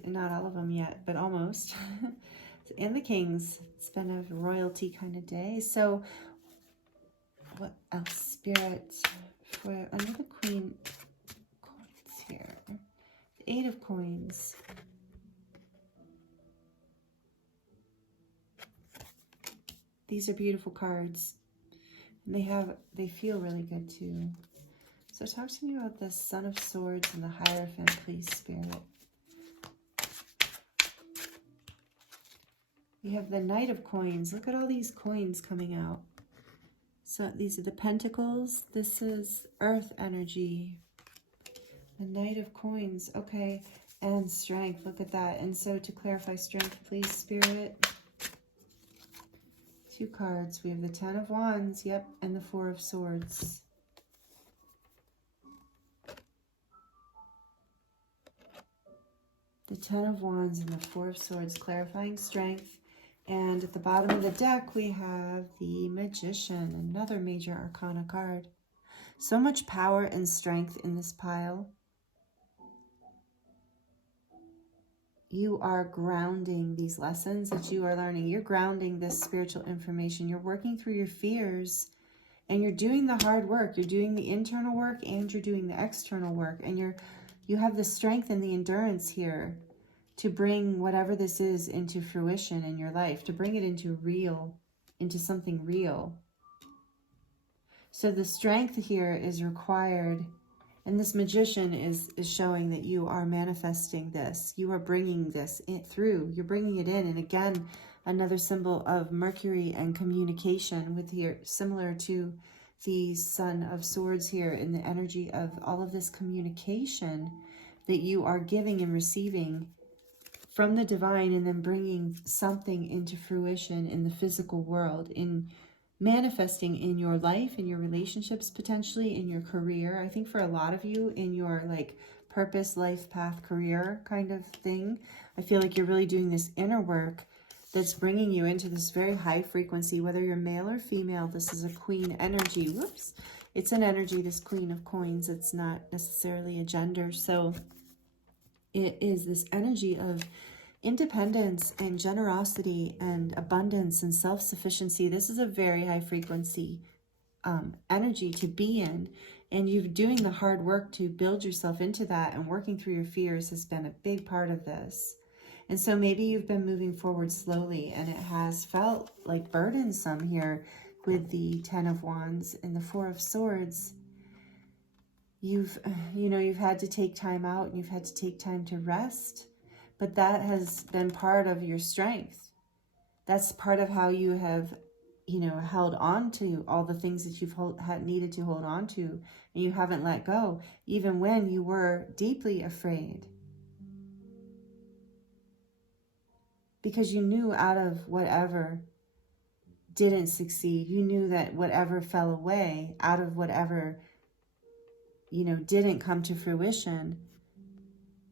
Not all of them yet, but almost. And the kings. It's been a royalty kind of day. So what else, Spirit, for under the Queen coins here? The 8 of Coins. These are beautiful cards, and they feel really good too. So talk to me about the Son of Swords and the Hierophant, please, Spirit. We have the Knight of Coins. Look at all these coins coming out. So these are the Pentacles. This is Earth energy. The Knight of Coins. Okay. And Strength. Look at that. And so to clarify Strength, please, Spirit. 2 cards. We have the 10 of Wands. Yep. And the 4 of Swords. The 10 of Wands and the 4 of Swords, clarifying Strength. And at the bottom of the deck, we have the Magician, another major arcana card. So much power and strength in this pile. You are grounding these lessons that you are learning. You're grounding this spiritual information. You're working through your fears, and you're doing the hard work. You're doing the internal work, and you're doing the external work. And you have the strength and the endurance here to bring whatever this is into fruition in your life, to bring it into something real. So the strength here is required, and this Magician is showing that you are manifesting this. You are bringing this through. You're bringing it in. And again, another symbol of Mercury and communication with here, similar to the Son of Swords here, in the energy of all of this communication that you are giving and receiving from the divine, and then bringing something into fruition in the physical world, in manifesting in your life, in your relationships, potentially in your career. I think for a lot of you, in your like purpose, life path, career kind of thing, I feel like you're really doing this inner work that's bringing you into this very high frequency, whether you're male or female. This is a queen energy. Whoops. It's an energy, this Queen of Coins. It's not necessarily a gender. So it is this energy of independence and generosity and abundance and self-sufficiency. This is a very high frequency energy to be in, and you're doing the hard work to build yourself into that, and working through your fears has been a big part of this. And so maybe you've been moving forward slowly, and it has felt like burdensome here with the 10 of Wands and the 4 of Swords. You've had to take time out, and you've had to take time to rest, but that has been part of your strength. That's part of how you have, held on to all the things that you've needed to hold on to, and you haven't let go, even when you were deeply afraid. Because you knew out of whatever didn't succeed, you knew that whatever fell away, out of whatever, didn't come to fruition,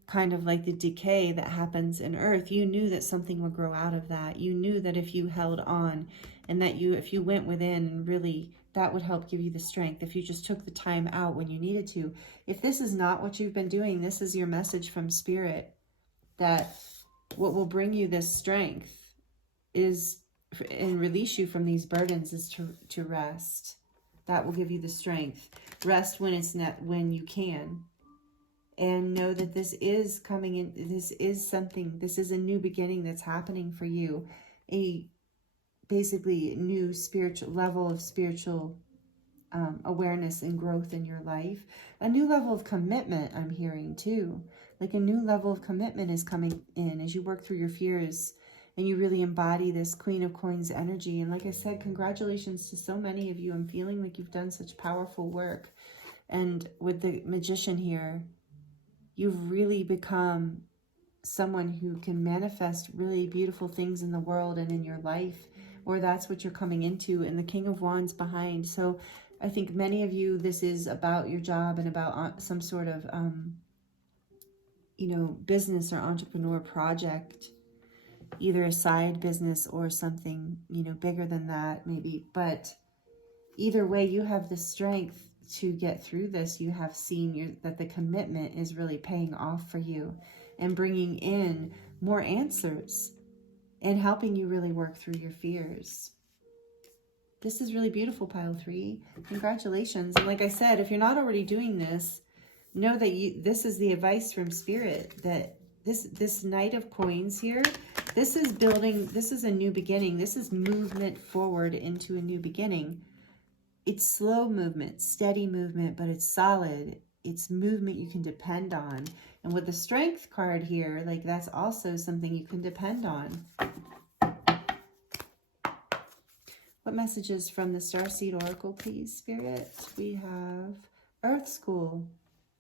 kind of like the decay that happens in earth, you knew that something would grow out of that. You knew that if you held on, and that if you went within and really, that would help give you the strength. If you just took the time out when you needed to. If this is not what you've been doing, this is your message from Spirit, that what will bring you this strength is, and release you from these burdens, is to rest. That will give you the strength. Rest when it's not, when you can. And know that this is coming in, this is something, this is a new beginning that's happening for you. A basically new spiritual level of spiritual awareness and growth in your life. A new level of commitment, I'm hearing too. Like a new level of commitment is coming in as you work through your fears and you really embody this Queen of Coins energy. And like I said, congratulations to so many of you. I'm feeling like you've done such powerful work. And with the Magician here, you've really become someone who can manifest really beautiful things in the world and in your life, or that's what you're coming into, and the King of Wands behind. So I think many of you, this is about your job and about some sort of, business or entrepreneur project, either a side business or something, bigger than that maybe. But either way, you have the strength to get through this. You have seen that the commitment is really paying off for you and bringing in more answers and helping you really work through your fears. This is really beautiful, pile 3. Congratulations. And like I said, if you're not already doing this, know that this is the advice from Spirit, that this Knight of Coins here, this is building, this is a new beginning. This is movement forward into a new beginning. It's slow movement, steady movement, but it's solid. It's movement you can depend on. And with the Strength card here, like that's also something you can depend on. What messages from the Starseed Oracle, please, Spirit? We have Earth School.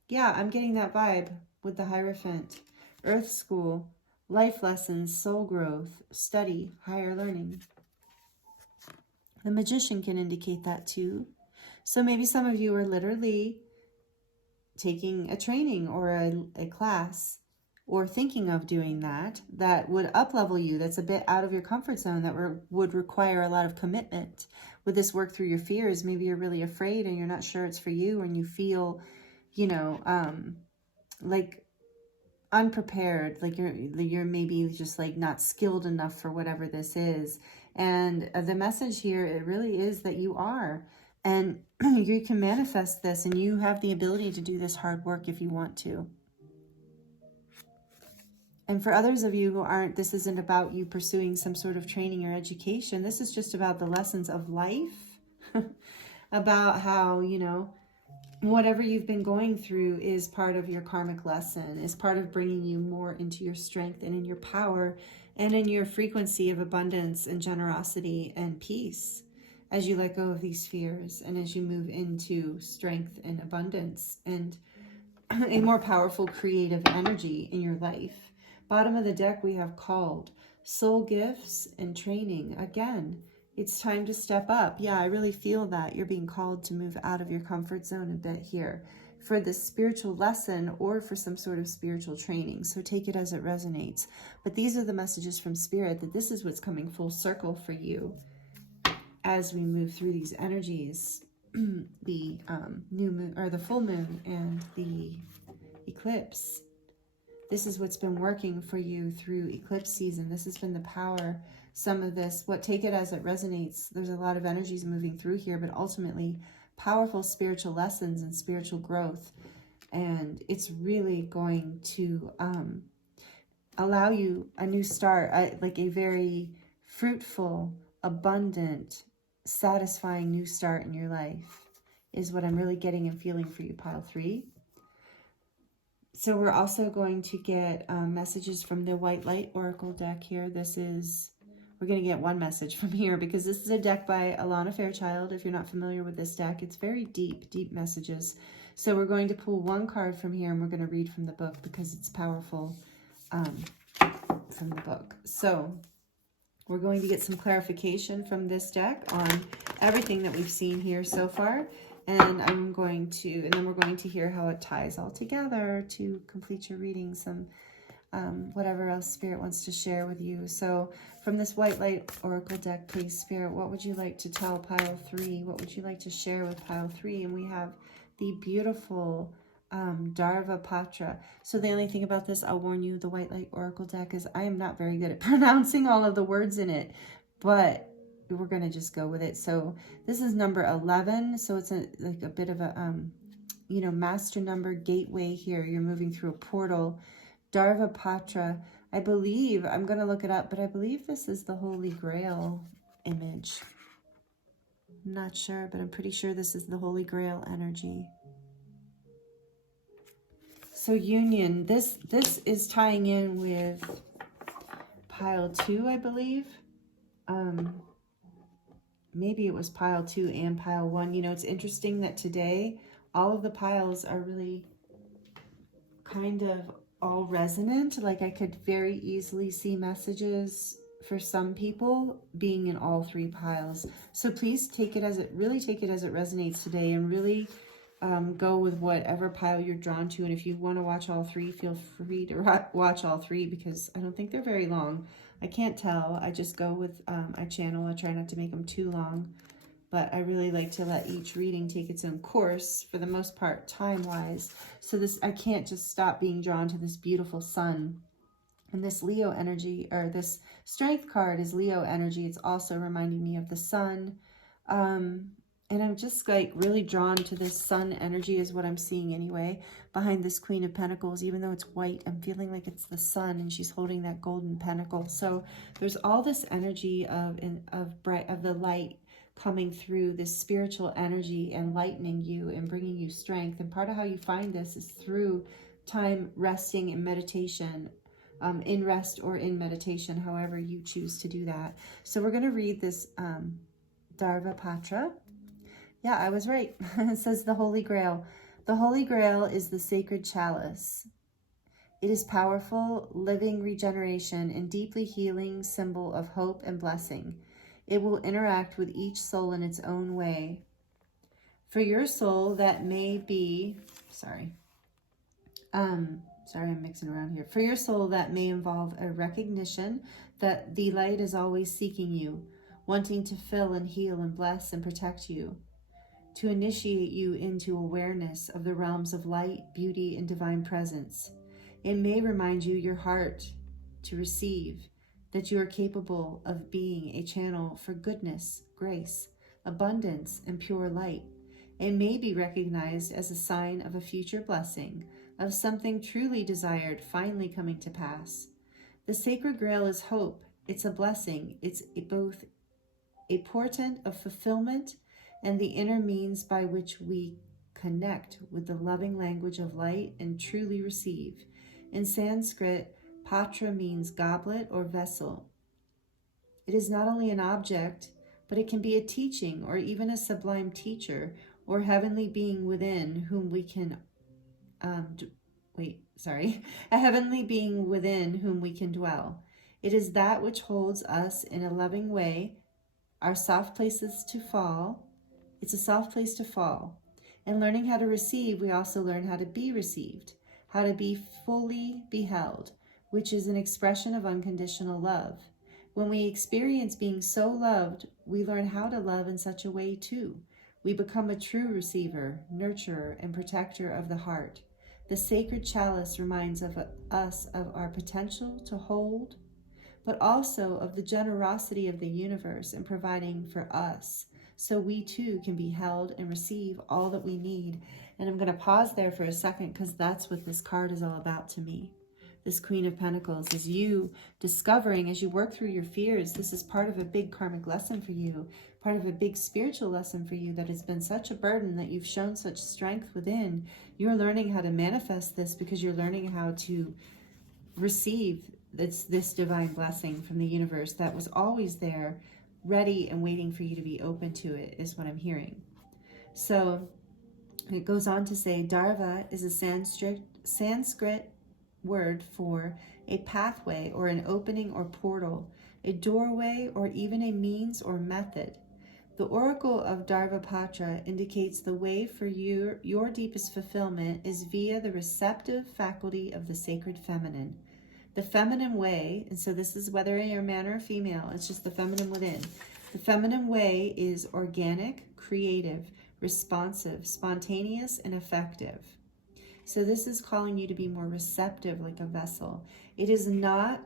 Yeah, I'm getting that vibe with the Hierophant. Earth School, life lessons, soul growth, study, higher learning. The Magician can indicate that too. So maybe some of you are literally taking a training or a class, or thinking of doing that would up-level you, that's a bit out of your comfort zone, that would require a lot of commitment. With this work through your fears, maybe you're really afraid and you're not sure it's for you, and you feel, like unprepared, like you're maybe just like not skilled enough for whatever this is. And the message here, it really is that you are, and you can manifest this, and you have the ability to do this hard work if you want to. And for others of you who aren't, this isn't about you pursuing some sort of training or education. This is just about the lessons of life, about how, whatever you've been going through is part of your karmic lesson, is part of bringing you more into your strength and in your power and in your frequency of abundance and generosity and peace as you let go of these fears and as you move into strength and abundance and a more powerful creative energy in your life. Bottom of the deck, we have Called, soul gifts and training. Again, it's time to step up. Yeah, I really feel that you're being called to move out of your comfort zone a bit here for this spiritual lesson or for some sort of spiritual training. So take it as it resonates. But these are the messages from Spirit, that this is what's coming full circle for you as we move through these energies. The new moon, or the full moon, and the eclipse. This is what's been working for you through eclipse season. This has been the power. Some of this, take it as it resonates. There's a lot of energies moving through here, but ultimately powerful spiritual lessons and spiritual growth. And it's really going to allow you a new start, like a very fruitful, abundant, satisfying new start in your life is what I'm really getting and feeling for you, pile 3. So we're also going to get messages from the White Light Oracle deck here. We're going to get one message from here because this is a deck by Alana Fairchild. If you're not familiar with this deck, it's very deep, deep messages. So we're going to pull one card from here and we're going to read from the book because it's powerful from the book. So we're going to get some clarification from this deck on everything that we've seen here so far. And then we're going to hear how it ties all together to complete your reading, some whatever else Spirit wants to share with you. So from this White Light Oracle deck, please, Spirit, what would you like to tell pile 3? What would you like to share with pile 3? And we have the beautiful Darva Patra. So the only thing about this, I'll warn you, the White Light Oracle deck, is I am not very good at pronouncing all of the words in it, but we're going to just go with it. So this is number 11. So it's like a bit of a, master number gateway here. You're moving through a portal. Darva Patra, I believe, I'm going to look it up, but I believe this is the Holy Grail image. I'm not sure, but I'm pretty sure this is the Holy Grail energy. So union, this is tying in with pile 2, I believe. Maybe it was pile 2 and pile 1. You know, it's interesting that today all of the piles are really kind of all resonant. Like I could very easily see messages for some people being in all 3 piles. So please take it as it resonates today, and really go with whatever pile you're drawn to. And if you want to watch all 3, feel free to watch all 3, because I don't think they're very long. I can't tell. I just go with my channel. I try not to make them too long, but I really like to let each reading take its own course, for the most part, time-wise. So I can't just stop being drawn to this beautiful sun. And this Leo energy, or this strength card, is Leo energy. It's also reminding me of the sun. And I'm just like really drawn to this sun energy, is what I'm seeing anyway, behind this Queen of Pentacles. Even though it's white, I'm feeling like it's the sun, and she's holding that golden pentacle. So there's all this energy of the light coming through, this spiritual energy, and lightening you and bringing you strength. And part of how you find this is through time resting in meditation, in rest or in meditation, however you choose to do that. So we're going to read this Darva Patra. Yeah, I was right. It says the Holy Grail. The Holy Grail is the sacred chalice. It is powerful, living regeneration and deeply healing symbol of hope and blessing. It will interact with each soul in its own way. For your soul, that may be, I'm mixing around here. For your soul, that may involve a recognition that the light is always seeking you, wanting to fill and heal and bless and protect you, to initiate you into awareness of the realms of light, beauty, and divine presence. It may remind you your heart to receive, that you are capable of being a channel for goodness, grace, abundance, and pure light. It may be recognized as a sign of a future blessing, of something truly desired finally coming to pass. The Sacred Grail is hope. It's a blessing. It's both a portent of fulfillment and the inner means by which we connect with the loving language of light and truly receive. In Sanskrit, patra means goblet or vessel. It is not only an object, but it can be a teaching or even a sublime teacher or heavenly being within whom we can, a heavenly being within whom we can dwell. It is that which holds us in a loving way, our soft places to fall. It's a soft place to fall. And learning how to receive, we also learn how to be received, how to be fully beheld, which is an expression of unconditional love. When we experience being so loved, we learn how to love in such a way too. We become a true receiver, nurturer, and protector of the heart. The sacred chalice reminds us of our potential to hold, but also of the generosity of the universe in providing for us, so we too can be held and receive all that we need. And I'm going to pause there for a second, because that's what this card is all about to me. This Queen of Pentacles is you discovering, as you work through your fears, this is part of a big karmic lesson for you, part of a big spiritual lesson for you that has been such a burden, that you've shown such strength within. You're learning how to manifest this, because you're learning how to receive this divine blessing from the universe that was always there, ready and waiting for you to be open to it, is what I'm hearing. So it goes on to say, Darva is a Sanskrit word for a pathway or an opening or portal, a doorway, or even a means or method. The Oracle of Dharvapatra indicates the way for your deepest fulfillment is via the receptive faculty of the sacred feminine. The feminine way, and so this is whether you're a man or a female, it's just the feminine within. The feminine way is organic, creative, responsive, spontaneous, and effective. So this is calling you to be more receptive like a vessel. It is not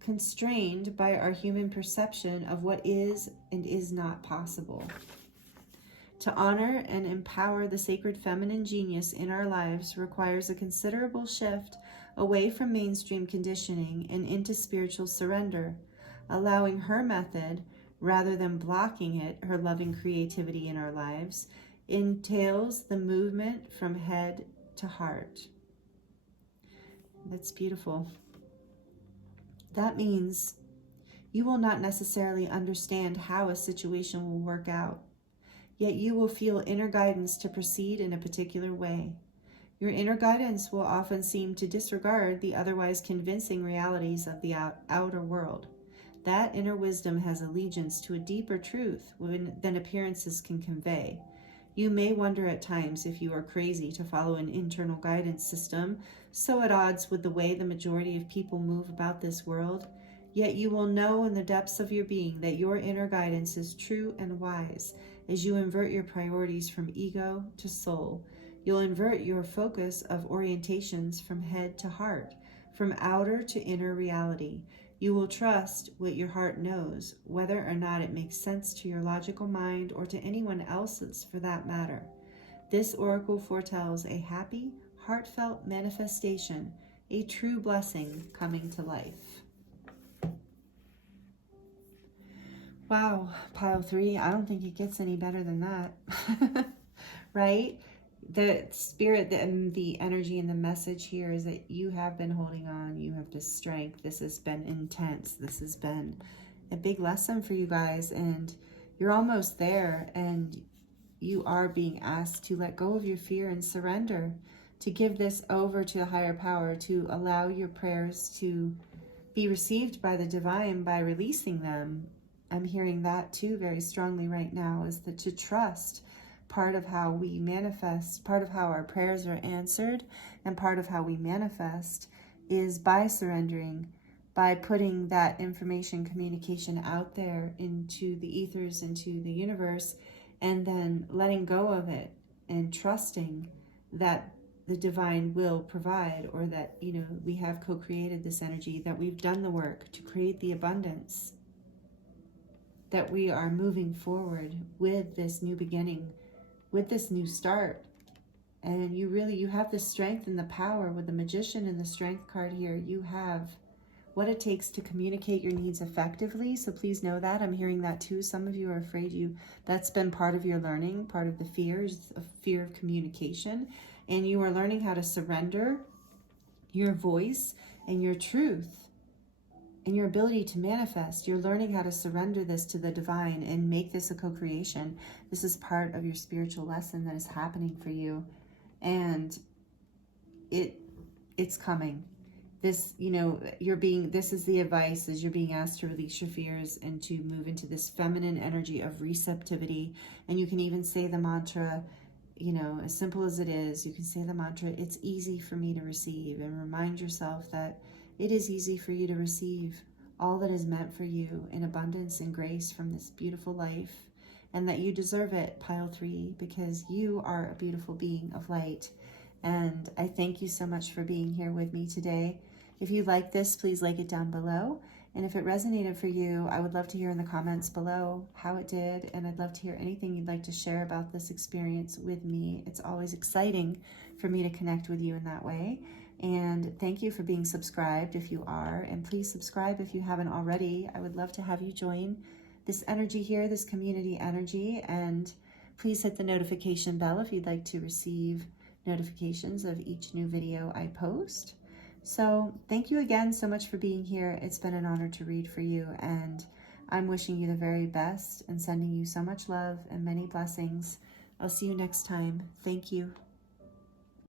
constrained by our human perception of what is and is not possible. To honor and empower the sacred feminine genius in our lives requires a considerable shift away from mainstream conditioning and into spiritual surrender. Allowing her method, rather than blocking it, her loving creativity in our lives, entails the movement from head to heart. That's beautiful. That means you will not necessarily understand how a situation will work out, yet you will feel inner guidance to proceed in a particular way. Your inner guidance will often seem to disregard the otherwise convincing realities of the outer world. That inner wisdom has allegiance to a deeper truth than appearances can convey. You may wonder at times if you are crazy to follow an internal guidance system so at odds with the way the majority of people move about this world, yet you will know in the depths of your being that your inner guidance is true and wise as you invert your priorities from ego to soul. You'll invert your focus of orientations from head to heart, from outer to inner reality. You will trust what your heart knows, whether or not it makes sense to your logical mind or to anyone else's for that matter. This oracle foretells a happy, heartfelt manifestation, a true blessing coming to life. Wow, pile 3, I don't think it gets any better than that, right? The spirit and the energy and the message here is that you have been holding on. You have this strength. This has been intense. This has been a big lesson for you guys, and you're almost there, and you are being asked to let go of your fear and surrender, to give this over to a higher power, to allow your prayers to be received by the divine by releasing them. I'm hearing that too very strongly right now, is that to trust. Part of how we manifest, part of how our prayers are answered, and part of how we manifest is by surrendering, by putting that information, communication out there into the ethers, into the universe, and then letting go of it and trusting that the divine will provide, or that, you know, we have co-created this energy, that we've done the work to create the abundance, that we are moving forward with this new beginning, with this new start. And you have the strength and the power with the Magician and the Strength card here. You have what it takes to communicate your needs effectively. So please know that. I'm hearing that too. Some of you are afraid that's been part of your learning, part of the fears, a fear of communication. And you are learning how to surrender your voice and your truth and your ability to manifest. You're learning how to surrender this to the divine and make this a co-creation. This is part of your spiritual lesson that is happening for you. And it's coming. This, you know, this is the advice, as you're being asked to release your fears and to move into this feminine energy of receptivity. And you can even say the mantra, you know, as simple as it is, you can say the mantra, it's easy for me to receive, and remind yourself that it is easy for you to receive all that is meant for you in abundance and grace from this beautiful life, and that you deserve it, pile 3, because you are a beautiful being of light. And I thank you so much for being here with me today. If you like this, please like it down below. And if it resonated for you, I would love to hear in the comments below how it did. And I'd love to hear anything you'd like to share about this experience with me. It's always exciting for me to connect with you in that way. And thank you for being subscribed if you are. And please subscribe if you haven't already. I would love to have you join this energy here, this community energy. And please hit the notification bell if you'd like to receive notifications of each new video I post. So thank you again so much for being here. It's been an honor to read for you, and I'm wishing you the very best and sending you so much love and many blessings. I'll see you next time. Thank you.